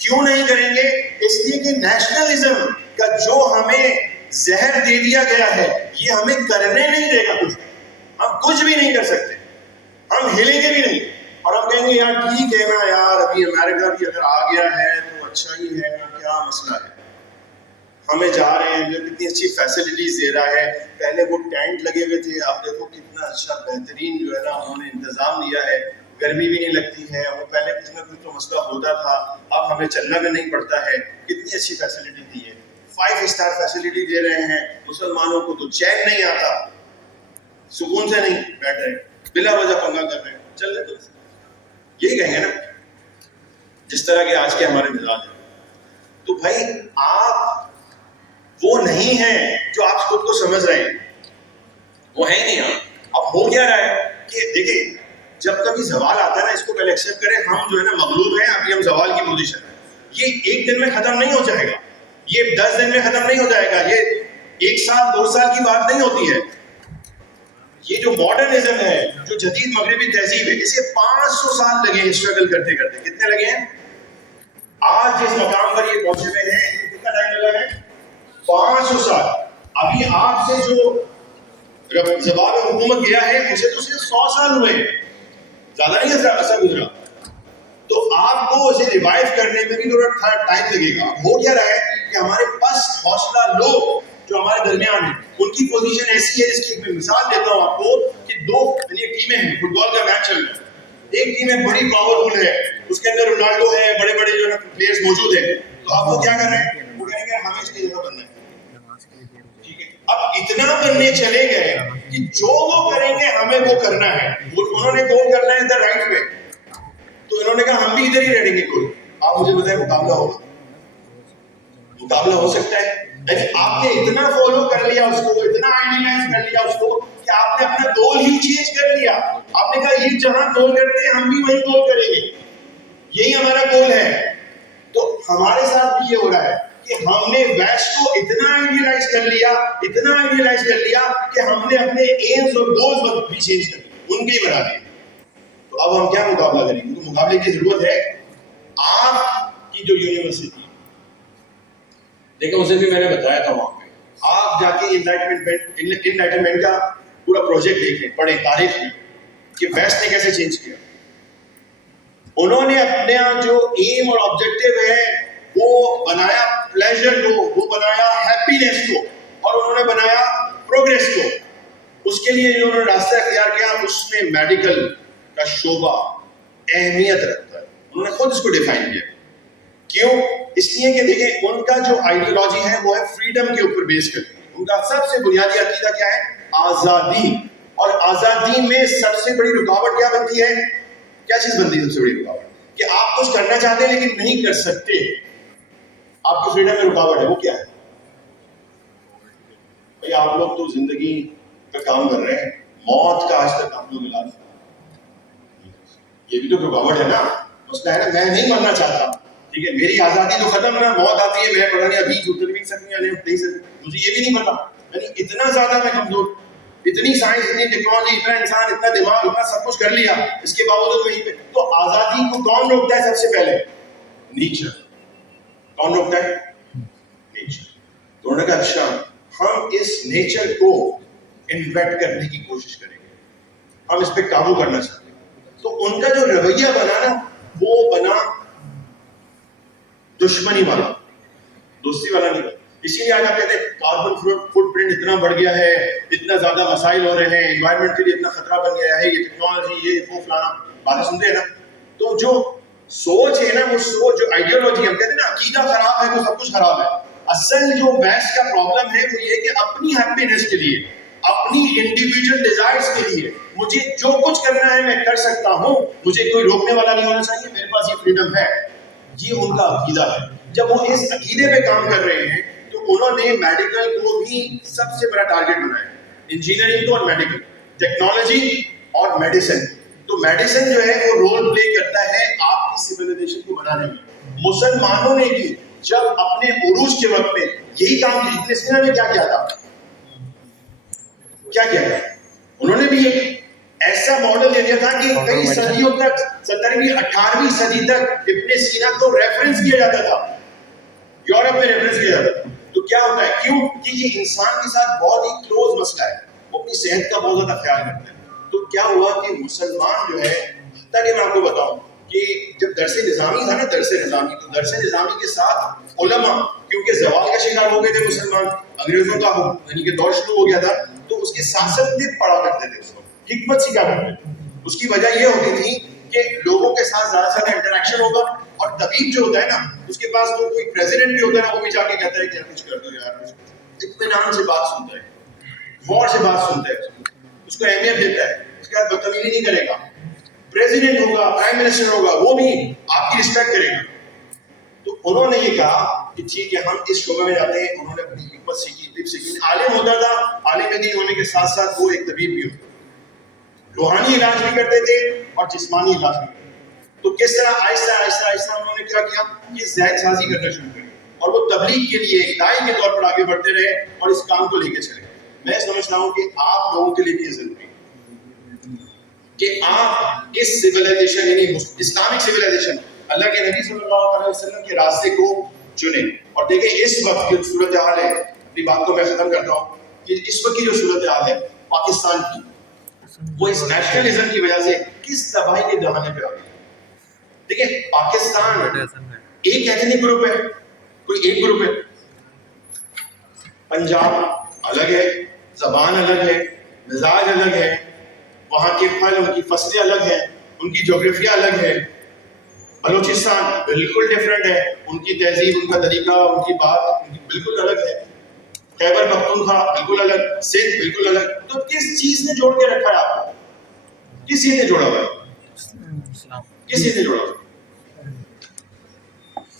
کیوں نہیں کریں گے؟ اس لیے کہ نیشنلزم کا جو ہمیں زہر دے دیا گیا ہے یہ ہمیں کرنے نہیں دے گا کچھ. ہم کچھ بھی نہیں کر سکتے, ہم ہلیں گے بھی نہیں, اور ہم کہیں گے یار ٹھیک ہے نا یار, ابھی امریکہ بھی اگر آ گیا ہے تو اچھا ہی ہے نا, کیا مسئلہ ہے, ہمیں جا رہے ہیں, جو کتنی اچھی فیسلٹیز دے رہا ہے. پہلے وہ ٹینٹ لگے ہوئے تھے, آپ دیکھو کتنا اچھا بہترین جو ہے نا انہوں نے انتظام دیا ہے, گرمی بھی نہیں لگتی ہے. وہ پہلے کچھ نہ کچھ تو مسئلہ ہوتا تھا, اب ہمیں چلنا بھی نہیں پڑتا ہے. کتنی اچھی فیسلٹی دی ہے, 5 اسٹار فیسلٹی دے رہے ہیں. مسلمانوں کو تو چین نہیں آتا, سکون سے نہیں بیٹھ رہے, بلا وجہ پنگا کر رہے ہیں, چل رہے. تو یہی کہیں گے نا جس طرح کے آج کے ہمارے مزاج ہیں. تو بھائی آپ وہ نہیں ہیں جو آپ خود کو سمجھ رہے ہیں, وہ ہے ہی نہیں. اب ہو کیا رہا ہے کہ دیکھیں, جب کبھی زوال آتا ہے نا, اس کو پہلے ایکسیپٹ کریں, ہم جو ہے نا مغلوب ہیں, ابھی ہم زوال کی پوزیشن ہے. یہ 1 دن میں ختم نہیں ہو جائے گا, یہ 10 دن میں ختم نہیں ہو جائے گا, یہ 1 سال 2 سال کی بات نہیں ہوتی ہے. یہ جو ماڈرنزم ہے, جو جدید مغربی تہذیب ہے, اسے 500 سال لگے ہیں اسٹرگل کرتے کرتے. کتنے لگے ہیں؟ آج جس مقام پر یہ پہنچے ہوئے ہیں کتنا ٹائم لگا ہے؟ 500 سال. ابھی آپ سے جو زوال حکومت گیا ہے اسے تو صرف 100 سال ہوئے, زیادہ نہیں ایسا گزرا. تو آپ کو اسے ریوائیو کرنے میں بھی تھوڑا ٹائم لگے گا. ہو کیا رہا ہے کہ ہمارے پست حوصلہ لوگ جو ہمارے درمیان ہیں, ان کی پوزیشن ایسی ہے, جس کی میں مثال دیتا ہوں آپ کو کہ 2 ٹیمیں ہیں, فٹ بال کا میچ چل رہا ہے. ایک ٹیم ہے بڑی پاورفل ہے, اس کے اندر رونالڈو ہے, بڑے بڑے جو پلیئرز موجود ہیں. تو آپ وہ کیا کر رہے ہیں؟ وہ کہیں گے ہمیں اس کی جگہ بننا ہے. ٹھیک ہے, اب اتنا کرنے چلے گئے کہ جو وہ کریں گے ہمیں وہ کرنا ہے. انہوں نے گول کرنا ہے ادھر رائٹ میں, تو انہوں نے کہا ہم بھی ادھر ہی رہیں گے گول. آپ مجھے بتائیں مقابلہ ہوگا؟ مقابلہ ہو سکتا ہے؟ یعنی آپ نے اتنا فالو کر لیا اس کو, اتنا آئیڈیلائز کر لیا اس کو کہ آپ نے اپنا گول ہی چینج کر لیا. آپ نے کہا یہ جہاں گول کرتے ہیں ہم بھی وہی گول کریں گے, یہی ہمارا گول ہے. تو ہمارے ساتھ بھی یہ ہو رہا ہے کہ ہم نے ویسٹ کو اتنا آئیڈیلائز کر لیا, اتنا آئیڈیلائز کر لیا کہ ہم نے اپنے ایمز اور گولز بھی چینج کر دیے, ان کے ہی بنا دیے. تو اب ہم کیا مقابلہ کریں گے؟ تو مقابلے کی ضرورت ہے. آپ کی جو یونیورسٹی دیکھیں, اسے بھی میں نے بتایا تھا وہاں پہ, آپ جا کے انلائٹمنٹ کا پورا پروجیکٹ دیکھیں, پڑھیں تاریخ میں کہ ویسٹ نے کیسے چینج کیا. انہوں نے اپنا جو ایم اور آبجیکٹو ہے وہ بنایا پلیزر کو, وہ بنایا ہیپینس کو, اور انہوں نے بنایا پروگریس کو. اس کے لیے انہوں نے راستہ اختیار کیا, اس میں میڈیکل کا شعبہ اہمیت رکھتا ہے. انہوں نے خود اس کو ڈیفائن کیا. کیوں؟ اس لیے کہ دیکھیں ان کا جو آئیڈیالوجی ہے وہ ہے فریڈم کے اوپر بیس کرتی ہے. ان کا سب سے بنیادی عقیدہ کیا ہے؟ آزادی. اور آزادی میں سب سے بڑی رکاوٹ کیا بنتی ہے؟ کیا چیز بنتی ہے سب سے بڑی رکاوٹ؟ کہ آپ کچھ کرنا چاہتے ہیں لیکن نہیں کر سکتے. آپ کی فریڈم میں رکاوٹ ہے, وہ کیا ہے؟ بھائی آپ لوگ تو زندگی کا کام کر رہے ہیں, موت کا آج تک آپ لوگ علاج, یہ بھی تو رکاوٹ ہے نا. مسئلہ ہے نا, میں نہیں مرنا چاہتا, ٹھیک ہے, میری آزادی تو ختم نا, موت آتی ہے, میں پڑھا نہیں, ابھی اتر بھی سکتی ہے, نہیں سکتی, مجھے یہ بھی نہیں پتا. یعنی اتنا زیادہ میں کمزور, اتنی سائنس, اتنی ٹیکنالوجی, اتنا انسان, اتنا دماغ, اتنا سب کچھ کر لیا, اس کے باوجود وہیں پہ. تو آزادی کو کون روکتا ہے سب سے پہلے؟ نیچر. کون روکتا ہے؟ نیچر. تو انہوں نے کہا اچھا ہم اس نیچر کو انویٹ کرنے کی کوشش کریں گے, ہم اس پہ قابو کرنا چاہتے ہیں. تو ان کا جو رویہ بنا نا وہ بنا دشمنی والا, دوستی والا نہیں. اسی لیے آج آپ کہتے ہیں کاربن فٹ پرنٹ اتنا بڑھ گیا ہے, اتنا زیادہ مسائل ہو رہے ہیں, انوائرمنٹ کے لیے اتنا خطرہ بن گیا ہے, یہ ٹیکنالوجی, یہ وہ فلانا باتیں سنتے ہیں نا. تو جو سوچ ہے نا, وہ سوچ جو آئیڈیالوجی, ہم کہتے ہیں نا عقیدہ خراب ہے تو سب کچھ خراب ہے. اصل جو ویسٹ کا پرابلم ہے وہ یہ کہ اپنی ہیپینس کے لیے, اپنی انڈیویجول ڈیزائرز کے لیے مجھے جو کچھ کرنا ہے میں کر سکتا ہوں, مجھے کوئی روکنے والا نہیں ہونا چاہیے, میرے پاس یہ فریڈم ہے. یہ ان کا عقیدہ ہے. جب وہ اس عقیدے پہ کام کر رہے ہیں تو انہوں نے میڈیکل کو بھی سب سے بڑا ٹارگیٹ بنایا, انجینئرنگ کو اور میڈیکل, ٹیکنالوجی اور میڈیسن. تو میڈیسن جو ہے وہ رول پلے کرتا ہے آپ کی سویلائزیشن کو بنانے میں. مسلمانوں نے بھی جب اپنے عروج کے وقت پہ یہی کام کیا, ابن سینا نے کیا کیا تھا, کیا کیا تھا, انہوں نے بھی ایک ایسا ماڈل دے دیا تھا کہ کئی صدیوں تک, 17ویں 18ویں صدی تک ابن سینا کو ریفرنس کیا جاتا تھا, یورپ میں ریفرنس کیا جاتا تھا. تو کیا ہوتا ہے, کیوں کہ یہ انسان کے ساتھ بہت ہی کلوز مسئلہ ہے, وہ اپنی صحت کا بہت زیادہ خیال کرتے ہیں. تو کیا ہوا کہ مسلمان جو ہے, حتیٰ کہ میں آپ کو بتاؤں کہ جب درس نظامی تھا نا, درس نظامی, تو درس نظامی کے ساتھ علماء, کیونکہ زوال کا شکار ہو گئے تھے مسلمان, انگریزوں کا یعنی کہ دور شروع ہو گیا تھا, تو اس کے ساتھ ساتھ طب پڑھا کرتے تھے, اس کو حکمت سیکھا کرتے تھے. اس کی وجہ یہ ہوتی تھی کہ لوگوں کے ساتھ زیادہ سے زیادہ انٹریکشن ہوگا, اور طبیب جو ہوتا ہے نا اس کے پاس تو کوئی پریزیڈنٹ بھی ہوتا ہے نا, وہ بھی جا کے کہتا ہے کہ کچھ کر دو یار, اطمینان سے بات سنتا ہے, غور سے بات سنتا ہے, اس کو اہمیت دیتا ہے, اس کے بعد بدتمیزی نہیں کرے گا. پریزیڈنٹ ہوگا, پرائم منسٹر ہوگا, وہ بھی آپ کی رسپیکٹ کرے گا. تو انہوں نے یہ کہا کہ ٹھیک ہے ہم اس شعبے میں جاتے ہیں. انہوں نے اپنی حکمت سیکھی, طب سیکھی. عالم ہوتا تھا, عالم دین ہونے کے ساتھ ساتھ وہ ایک طبیب بھی ہوتا, روحانی علاج بھی کرتے تھے اور جسمانی علاج بھی کرتے تھے. تو کس طرح آہستہ آہستہ آہستہ انہوں نے کیا کیا, یہ ذہن سازی کرنا شروع کری, اور وہ تبلیغ کے لیے ایک داعی کے طور پر آگے بڑھتے رہے اور اس کام کو لے کے چلے. میں سمجھتا ہوں کہ آپ لوگوں کے لیے بھی یہ ضروری ہے کہ آپ اس سویلائزیشن یعنی اسلامک سویلائزیشن, اللہ کے نبی صلی اللہ علیہ وسلم کے راستے کو چنیں. اور دیکھیں اس وقت جو صورتحال ہے, اپنی بات کو میں ختم کرتا ہوں, کہ اس وقت کی جو صورتحال ہے پاکستان کی, وہ اس نیشنلزم کی وجہ سے کس تباہی کے دہانے پہ آ گئی. دیکھیں پاکستان ایک ایتھنک گروپ ہے, کوئی ایک گروپ ہے. پنجاب الگ ہے, زبان الگ ہے, مزاج الگ ہے, وہاں کے پھل, ان کی فصلیں الگ ہیں, ان کی جغرافیہ الگ ہے. بلوچستان بالکل ڈفرینٹ ہے, ان کی تہذیب, ان کا طریقہ, ان کی بات بالکل الگ ہے. خیبر پختونخوا بالکل الگ, سندھ بالکل الگ. تو کس چیز نے جوڑ کے رکھا ہے آپ کو, کس چیز نے جوڑا ہوا ہے, کس چیز نے جوڑا ہوا ہے.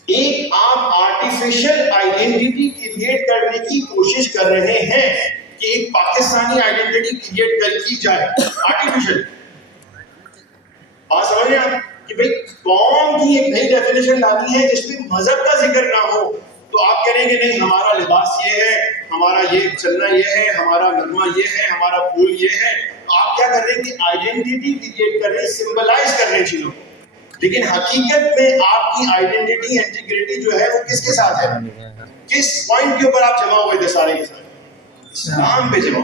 ایک آپ آرٹیفیشل آئیڈینٹی کریٹ کرنے کی کوشش کر رہے ہیں کہ ایک پاکستانی آئیڈینٹی کریٹ کر کی جائے, آرٹیفیشل. بات سمجھ رہے ہیں آپ کہ بھئی قوم کی ایک نئی ڈیفینیشن لانی ہے جس میں مذہب کا ذکر نہ ہو. تو آپ کہیں گے نہیں ہمارا لباس یہ ہے, ہمارا یہ چلنا یہ ہے, ہمارا نغمہ یہ ہے, ہمارا پھول یہ ہے. آپ کیا کر رہے ہیں کہ آئیڈینٹی کریٹ کر رہے ہیں, سمبلائز کر رہے ہیں چیزوں کو. لیکن حقیقت میں آپ کی آئیڈینٹی انٹیگریٹی جو ہے وہ کس کے ساتھ ہے, کس پوائنٹ کے اوپر آپ جمع ہوئے تھے سارے کے سارے, اسلام پہ جمع.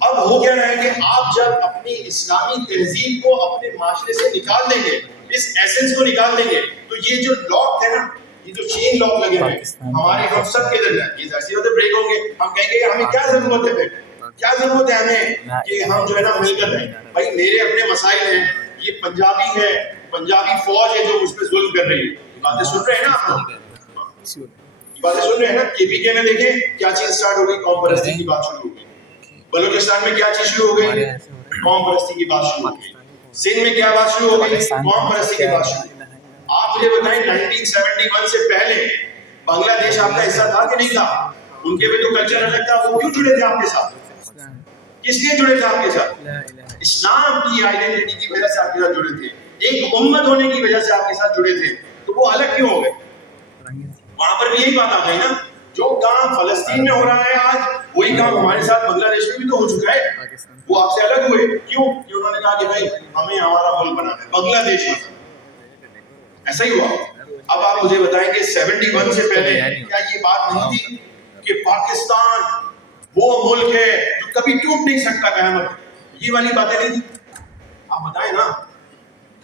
اب ہو کیا رہا ہے کہ آپ جب اپنی اسلامی تہذیب کو اپنے معاشرے سے نکال دیں گے, اس ایسنس کو نکال دیں گے, تو یہ جو لاک ہے نا, یہ جو چین لاک لگے ہوئے ہمارے ہم سب کے درمیان, یہ ظاہر سی بات ہے بریک ہوں گے. ہم کہیں گے ہمیں کیا ضرورت ہے, کیا ضرورت ہے ہمیں کہ ہم جو ہے نا مل کر رہیں. بھائی میرے اپنے مسائل ہیں, یہ پنجابی ہے, پنجابی فوج ہے جو مجھ پہ ظلم کر رہی ہے. باتیں سن رہے ہیں نا آپ لوگ, باتیں سن رہے ہیں نا. کے پی کے میں دیکھیں کیا چیز اسٹارٹ ہو گئی, قوم پرستی کی بات شروع ہو گئی. بلوچستان میں کیا چیز شروع ہو گئی, قوم پرستی کی بات شروع ہو گئی. سندھ میں کیا بات شروع ہو گئی, قوم پرستی کی بات شروع. آپ مجھے بتائیں 1971 سے پہلے بنگلہ دیش آپ کا حصہ تھا کہ نہیں تھا, ان کے بھی تو کلچر الگ تھا, وہ کیوں جڑے تھے آپ کے ساتھ, کس لیے جڑے تھے آپ کے ساتھ, اسلام کی آئیڈینٹی کی وجہ سے آپ کے ساتھ جڑے تھے, ایک امت ہونے کی وجہ سے آپ کے ساتھ جڑے تھے. تو وہ الگ کیوں ہو گئے, وہاں پر بھی یہی بات آ گئی نا, جو کام فلسطین میں ہو رہا ہے آج وہی کام ہمارے ساتھ بنگلہ دیش میں بھی تو ہو چکا ہے. وہ آپ سے الگ ہوئے کیوں, کہ انہوں نے کہا کہ بھائی ہمیں ہمارا ملک بنانا ہے, بنگلہ دیش میں ایسا ہی ہوا. اب آپ مجھے بتائیں کہ 71 سے پہلے کیا یہ بات نہیں تھی کہ پاکستان وہ ملک ہے جو کبھی ٹوٹ نہیں سکتا قیامت. یہ والی باتیں نہیں تھی. آپ بتائیں نا,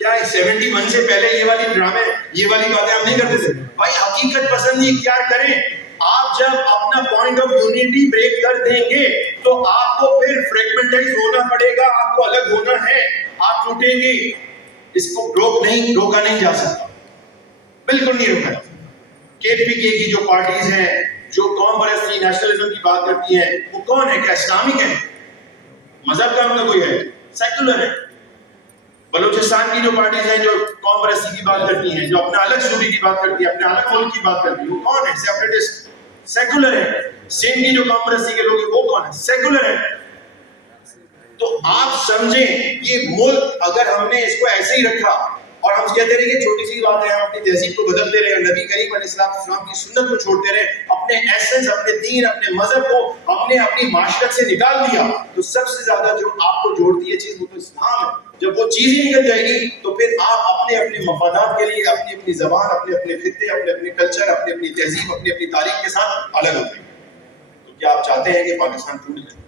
کیا 71 سے پہلے یہ والی ڈرامے, یہ والی باتیں ہم نہیں کرتے تھے؟ بھائی حقیقت پسندی اختیار کریں. آپ جب اپنا پوائنٹ آف یونٹی بریک کر دیں گے تو آپ کو پھر فریگمنٹائز ہونا پڑے گا, آپ کو الگ ہونا ہے, آپ ٹوٹیں گے. اس کو روکا نہیں جا سکتا, بالکل نہیں روکا. KPK کی جو پارٹیز ہیں جو قوم پرستی نیشنلزم کی بات کرتی ہیں, وہ کون ہے؟ کیا اسلامک ہے؟ مذہب کا ان کا کوئی ہے؟ سیکولر ہے. بلوچستان کی جو پارٹیز ہیں جو قوم پرستی کی بات کرتی ہیں, جو اپنا الگ صوبے کی بات کرتی ہیں, اپنے الگ ملک کی بات کرتی ہیں, وہ کون ہے؟ سیپریٹسٹ, سیکولر ہے. سندھ کی جو قوم پرستی کے لوگ ہیں وہ کون ہے؟ سیکولر ہے. تو آپ سمجھیں یہ ملک اگر ہم نے اس کو ایسے ہی رکھا اور ہم کہتے رہے کہ چھوٹی سی بات ہے, ہم اپنی تہذیب کو بدلتے رہے, نبی کریم علیہ السلام کی سنت کو چھوڑتے رہے, اپنے ایسنس, اپنے دین, اپنے مذہب کو ہم نے اپنی معاشرت سے نکال دیا, تو سب سے زیادہ جو آپ کو جوڑتی ہے چیز وہ تو اسلام ہے. جب وہ چیز ہی نکل جائے گی تو پھر آپ اپنے مفادات کے لیے اپنی زبان, اپنے خطے, اپنے کلچر, اپنی تہذیب, اپنی تاریخ کے ساتھ الگ ہو جائیں گے. تو کیا آپ چاہتے ہیں کہ پاکستان ٹوٹ جائے؟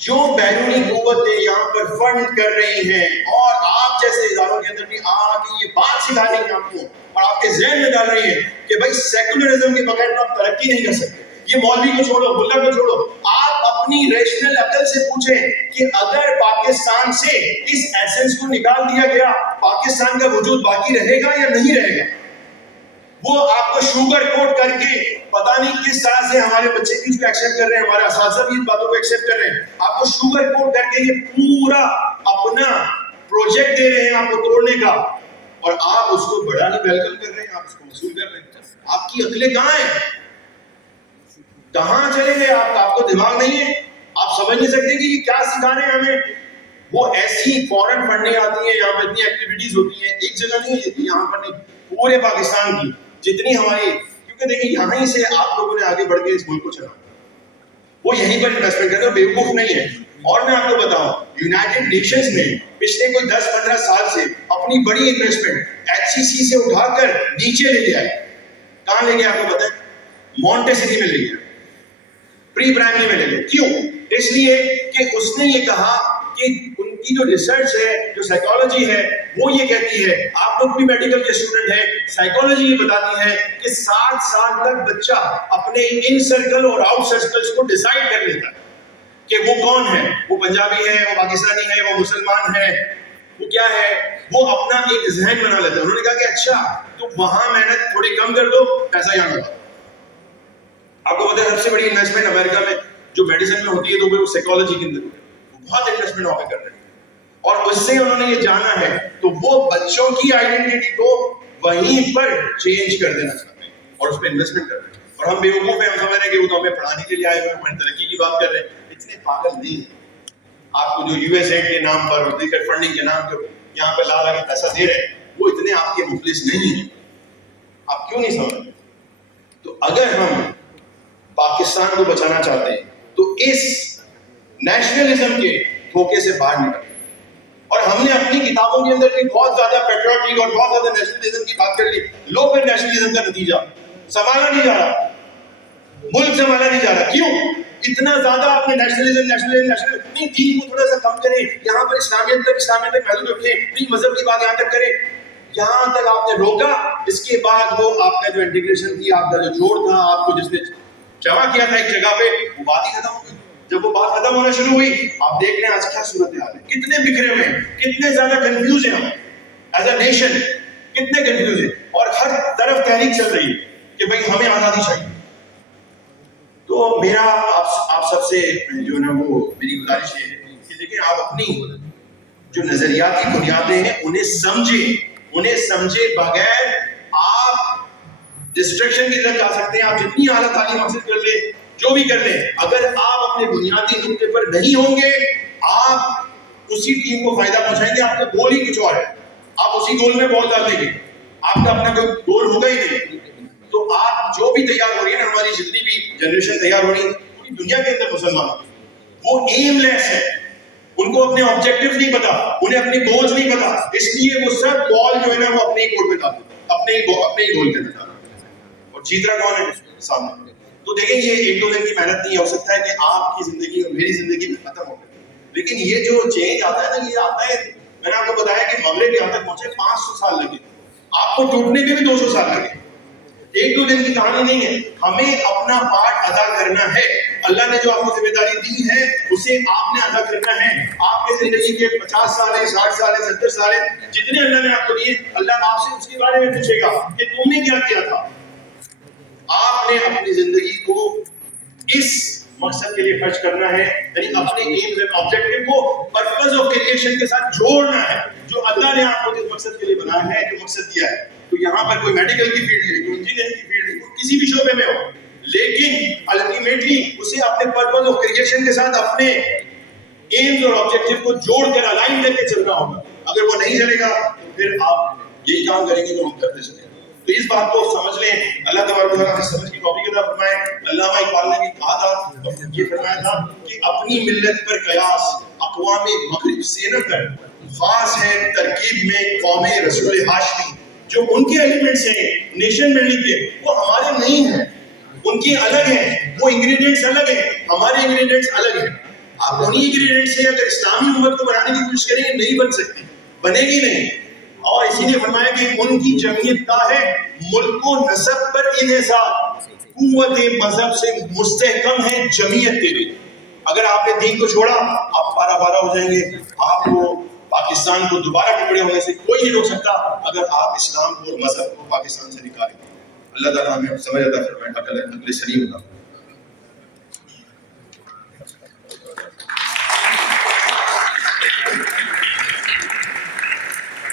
جو بیرونی قوتیں یہاں پر فنڈ کر رہی ہیں اور آپ جیسے اداروں کے اندر بھی آ کے یہ بات سکھا رہی ہیں آپ کو اور آپ کے ذہن میں ڈال رہی ہیں کہ بھائی سیکولرزم کے بغیر تو آپ ترقی نہیں کر سکتے. یہ مولوی کو چھوڑو, ملا کو چھوڑو, آپ اپنی ریشنل عقل سے پوچھیں کہ اگر پاکستان سے اس ایسنس کو نکال دیا گیا, پاکستان کا وجود باقی رہے گا یا نہیں رہے گا؟ وہ آپ کو شوگر کوٹ کر کے پتہ نہیں کس طرح سے ہمارے بچے بھی اس کو ایکسیپٹ کر رہے ہیں, ہمارے اساتذہ بھی اس باتوں کو ایکسیپٹ کر رہے ہیں. آپ کو شوگر کوٹ کر کے یہ پورا اپنا پروجیکٹ دے رہے ہیں آپ کو توڑنے کا, اور آپ اس کو بڑا نہیں ویلکم کر رہے ہیں, آپ اس کو وصول کر رہے ہیں. آپ کی عقلیں کہاں ہیں؟ کہاں چلے گئے آپ کو دماغ نہیں ہے؟ آپ سمجھ نہیں سکتے کہ یہ کیا سکھا رہے ہیں ہمیں. وہ ایسی فورن فنڈیں آتی ہیں, یہاں پر اتنی ایکٹیویٹیز ہوتی ہیں, ایک جگہ نہیں ہے یہاں پر نہیں, پورے پاکستان کی جتنی ہماری, کیونکہ دیکھیں یہاں سے آپ لوگوں نے آگے بڑھ کے اس ملک کو چلا, وہ یہیں پر انویسٹمنٹ کرتے ہیں, بیوقوف نہیں ہے. اور میں آپ کو بتاؤں, یونائٹڈ نیشنز نے پچھلے کوئی 10-15 سال سے اپنی بڑی انویسٹمنٹ HCC سے اٹھا کر نیچے لے گیا ہے. کہاں لے گیا آپ کو پتہ ہے؟ مونٹیسری میں لے گیا, پری پرائمری میں لے گیا. کیوں؟ اس لیے کہ اس نے یہ کہا کہ ان کی جو ریسرچ ہے, جو سائیکالوجی ہے, وہ یہ کہتی ہے, آپ لوگ بھی میڈیکل کے اسٹوڈنٹ ہیں, سائیکالوجی یہ بتاتی ہے کہ 60 سال تک بچہ اپنے ان سرکل اور آؤٹ سرکلز کو ڈیسائیڈ کر لیتا ہے کہ وہ کون ہے, وہ پنجابی ہے, وہ پاکستانی ہے, وہ مسلمان ہے, وہ کیا ہے, وہ اپنا ایک ذہن بنا لیتا ہے. انہوں نے کہا کہ اچھا تو وہاں محنت تھوڑی کم کر دو, پیسہ یہاں لگا. آپ کو پتہ ہے سب سے بڑی انویسٹمنٹ امریکہ میں جو میڈیسن میں ہوتی ہے تو وہ سائیکالوجی کے اندر بہت انویسٹمنٹ وہاں پہ کر رہے ہیں, اور اس سے انہوں نے یہ جانا ہے تو وہ بچوں کی آئیڈینٹی کو وہیں پر چینج کر دینا چاہتے ہیں اور اس پہ انویسٹمنٹ کر رہے ہیں. اور ہم بیوقوف ہیں, ہم سمجھ رہے ہیں کہ وہ تو ہمیں پڑھانے کے لیے آئے ہوئے ہیں, ہماری ترقی کی بات کر رہے ہیں. اتنے پاگل نہیں ہیں. آپ کو جو USAID کے نام پر اور دیگر فنڈنگ کے نام پر یہاں پہ لا کے پیسہ دے رہے ہیں, وہ اتنے آپ کے مفلس نہیں ہیں. آپ کیوں نہیں سمجھ رہے؟ تو اگر ہم پاکستان کو بچانا چاہتے ہیں تو اس نیشنلزم کے دھوکے سے باہر نکلیں. اور ہم نے اپنی کتابوں کے اندر بھی بہت زیادہ پیٹریوٹک اور بہت زیادہ نیشنلزم کی بات کر لی. لو پھر نیشنلزم کا نتیجہ سنبھالا نہیں جا رہا, ملک سنبھالا نہیں جا رہا. کیوں اتنا زیادہ آپ نے نیشنلزم نہیں, دین کو تھوڑا سا کم کریں, یہاں پر اسلامیت تک محدود رکھیں, نہیں مذہب کی بات یہاں تک کریں, یہاں تک آپ نے روکا. اس کے بعد وہ آپ کا جو انٹیگریشن تھی, آپ کا جو جوڑ تھا, آپ کو جس نے جمع کیا تھا ایک جگہ پہ, وہ بات ہی ختم ہو گئی. جب وہ بات ختم ہونا شروع ہوئی, آپ دیکھ لیں آج کیا صورتحال ہے, کتنے بکھرے ہوئے ہیں, کتنے زیادہ کنفیوز ہیں ہم ایز اے نیشن, کتنے کنفیوز ہیں, اور ہر طرف تحریک چل رہی ہے کہ بھائی ہمیں آزادی چاہیے. تو میرا آپ سب سے جو ہے نا وہ میری گزارش ہے کہ دیکھیں آپ اپنی جو نظریاتی بنیادیں ہیں انہیں سمجھے بغیر آپ ڈسٹریکشن کی طرف جا سکتے ہیں. آپ جتنی اعلیٰ تعلیم حاصل کر لیں, جو بھی کر لیں, اگر آپ اپنے بنیادی نقطے پر نہیں ہوں گے, آپ اسی ٹیم کو فائدہ پہنچائیں گے. آپ کا گول ہی کچھ اور ہے, آپ اسی گول میں بال ڈال دیں گے, آپ کا اپنا کوئی گول ہوگا ہی نہیں. تو آپ جو بھی تیار ہو رہی ہے نا, ہماری جتنی بھی جنریشن تیار ہو رہی ہے پوری دنیا کے اندر مسلمان, وہ ایم لیس ہے, ان کو اپنے آبجیکٹیو نہیں پتا, انہیں اپنے گولز نہیں پتا, اس لیے وہ سب بال جو ہے نا وہ اپنے ہی گول پہ ڈال دیتے ہیں, اپنے ہی گول پہ ڈال دیتے ہیں, اور جیت رہا کون ہے؟ سامنے. تو دیکھیں یہ ایک دو دن کی محنت نہیں، ہو سکتا ہے کہ آپ کی زندگی اور میری زندگی میں ختم ہو گئی، لیکن یہ جو چینج آتا ہے نا، یہ آتا ہے، میں نے آپ کو بتایا کہ مغرب یہاں تک پہنچے 500 سال لگے، آپ کو ٹوٹنے کے بھی 200 سال لگے، ایک دو دن کی کہانی نہیں ہے. ہمیں اپنا پارٹ ادا کرنا ہے. اللہ نے جو آپ کو ذمہ داری دی ہے اسے آپ نے ادا کرنا ہے. آپ کے زندگی کے 50 سال ہے، 60 سال ہے، 70 سال ہے، جتنے اللہ نے آپ کو دیے، اللہ آپ سے اس کے بارے میں پوچھے گا کہ تم نے کیا کیا تھا. آپ نے اپنی زندگی کو اس مقصد کے لیے خرچ کرنا ہے، یعنی اپنے ایمز اینڈ آبجیکٹیو کو پرپز آف کریشن کے ساتھ جوڑنا ہے، جو اللہ نے آپ کو جس مقصد کے لیے بنایا ہے، جو مقصد دیا ہے. تو یہاں پر کوئی میڈیکل کی فیلڈ ہے، کوئی انجینئرنگ کی فیلڈ ہے، کوئی کسی بھی شعبے میں ہو، لیکن الٹیمیٹلی اسے اپنے پرپز آف کریشن کے ساتھ اپنے ایمز اور آبجیکٹیو کو جوڑ کر الائن کر کے چلنا ہوگا. اگر وہ نہیں چلے گا تو پھر آپ یہی کام کریں گے جو ہم کرتے چلیں. تو اس بات کو سمجھ لیں. اللہ تبارک و تعالیٰ ہمیں سمجھ کی توفیق عطا فرمائے. علامہ اقبال نے بھی کہا تھا، یہ فرمایا تھا کہ اپنی ملت پر قیاس اقوام مغرب سے نہ کر، خاص ہے ترکیب میں قوم رسول ہاشمی. جو ان کے ایلیمنٹس ہیں نیشن بلڈنگ کے، وہ ہمارے نہیں ہیں، ان کی الگ ہیں، وہ انگریڈینٹس الگ ہیں، ہمارے انگریڈینٹس الگ ہیں. آپ انہی انگریڈینٹس سے اگر اسلامی امت کو بنانے کی کوشش کریں گے، نہیں بن سکتی، بنے گی نہیں. اور اسی لیے فرمایا کہ ان کی جمعیت کا ہے ملک و نسب پر انحصار، قوت مذہب سے مستحکم ہے جمعیت تیری. اگر آپ نے دین کو چھوڑا، آپ پارا پارا ہو جائیں گے. آپ کو پاکستان کو دوبارہ ٹکڑے ہونے سے کوئی نہیں روک سکتا اگر آپ اسلام کو اور مذہب کو پاکستان سے نکالیں. اللہ تعالیٰ ہمیں سمجھ عطا فرمائے. اگلے سلیم.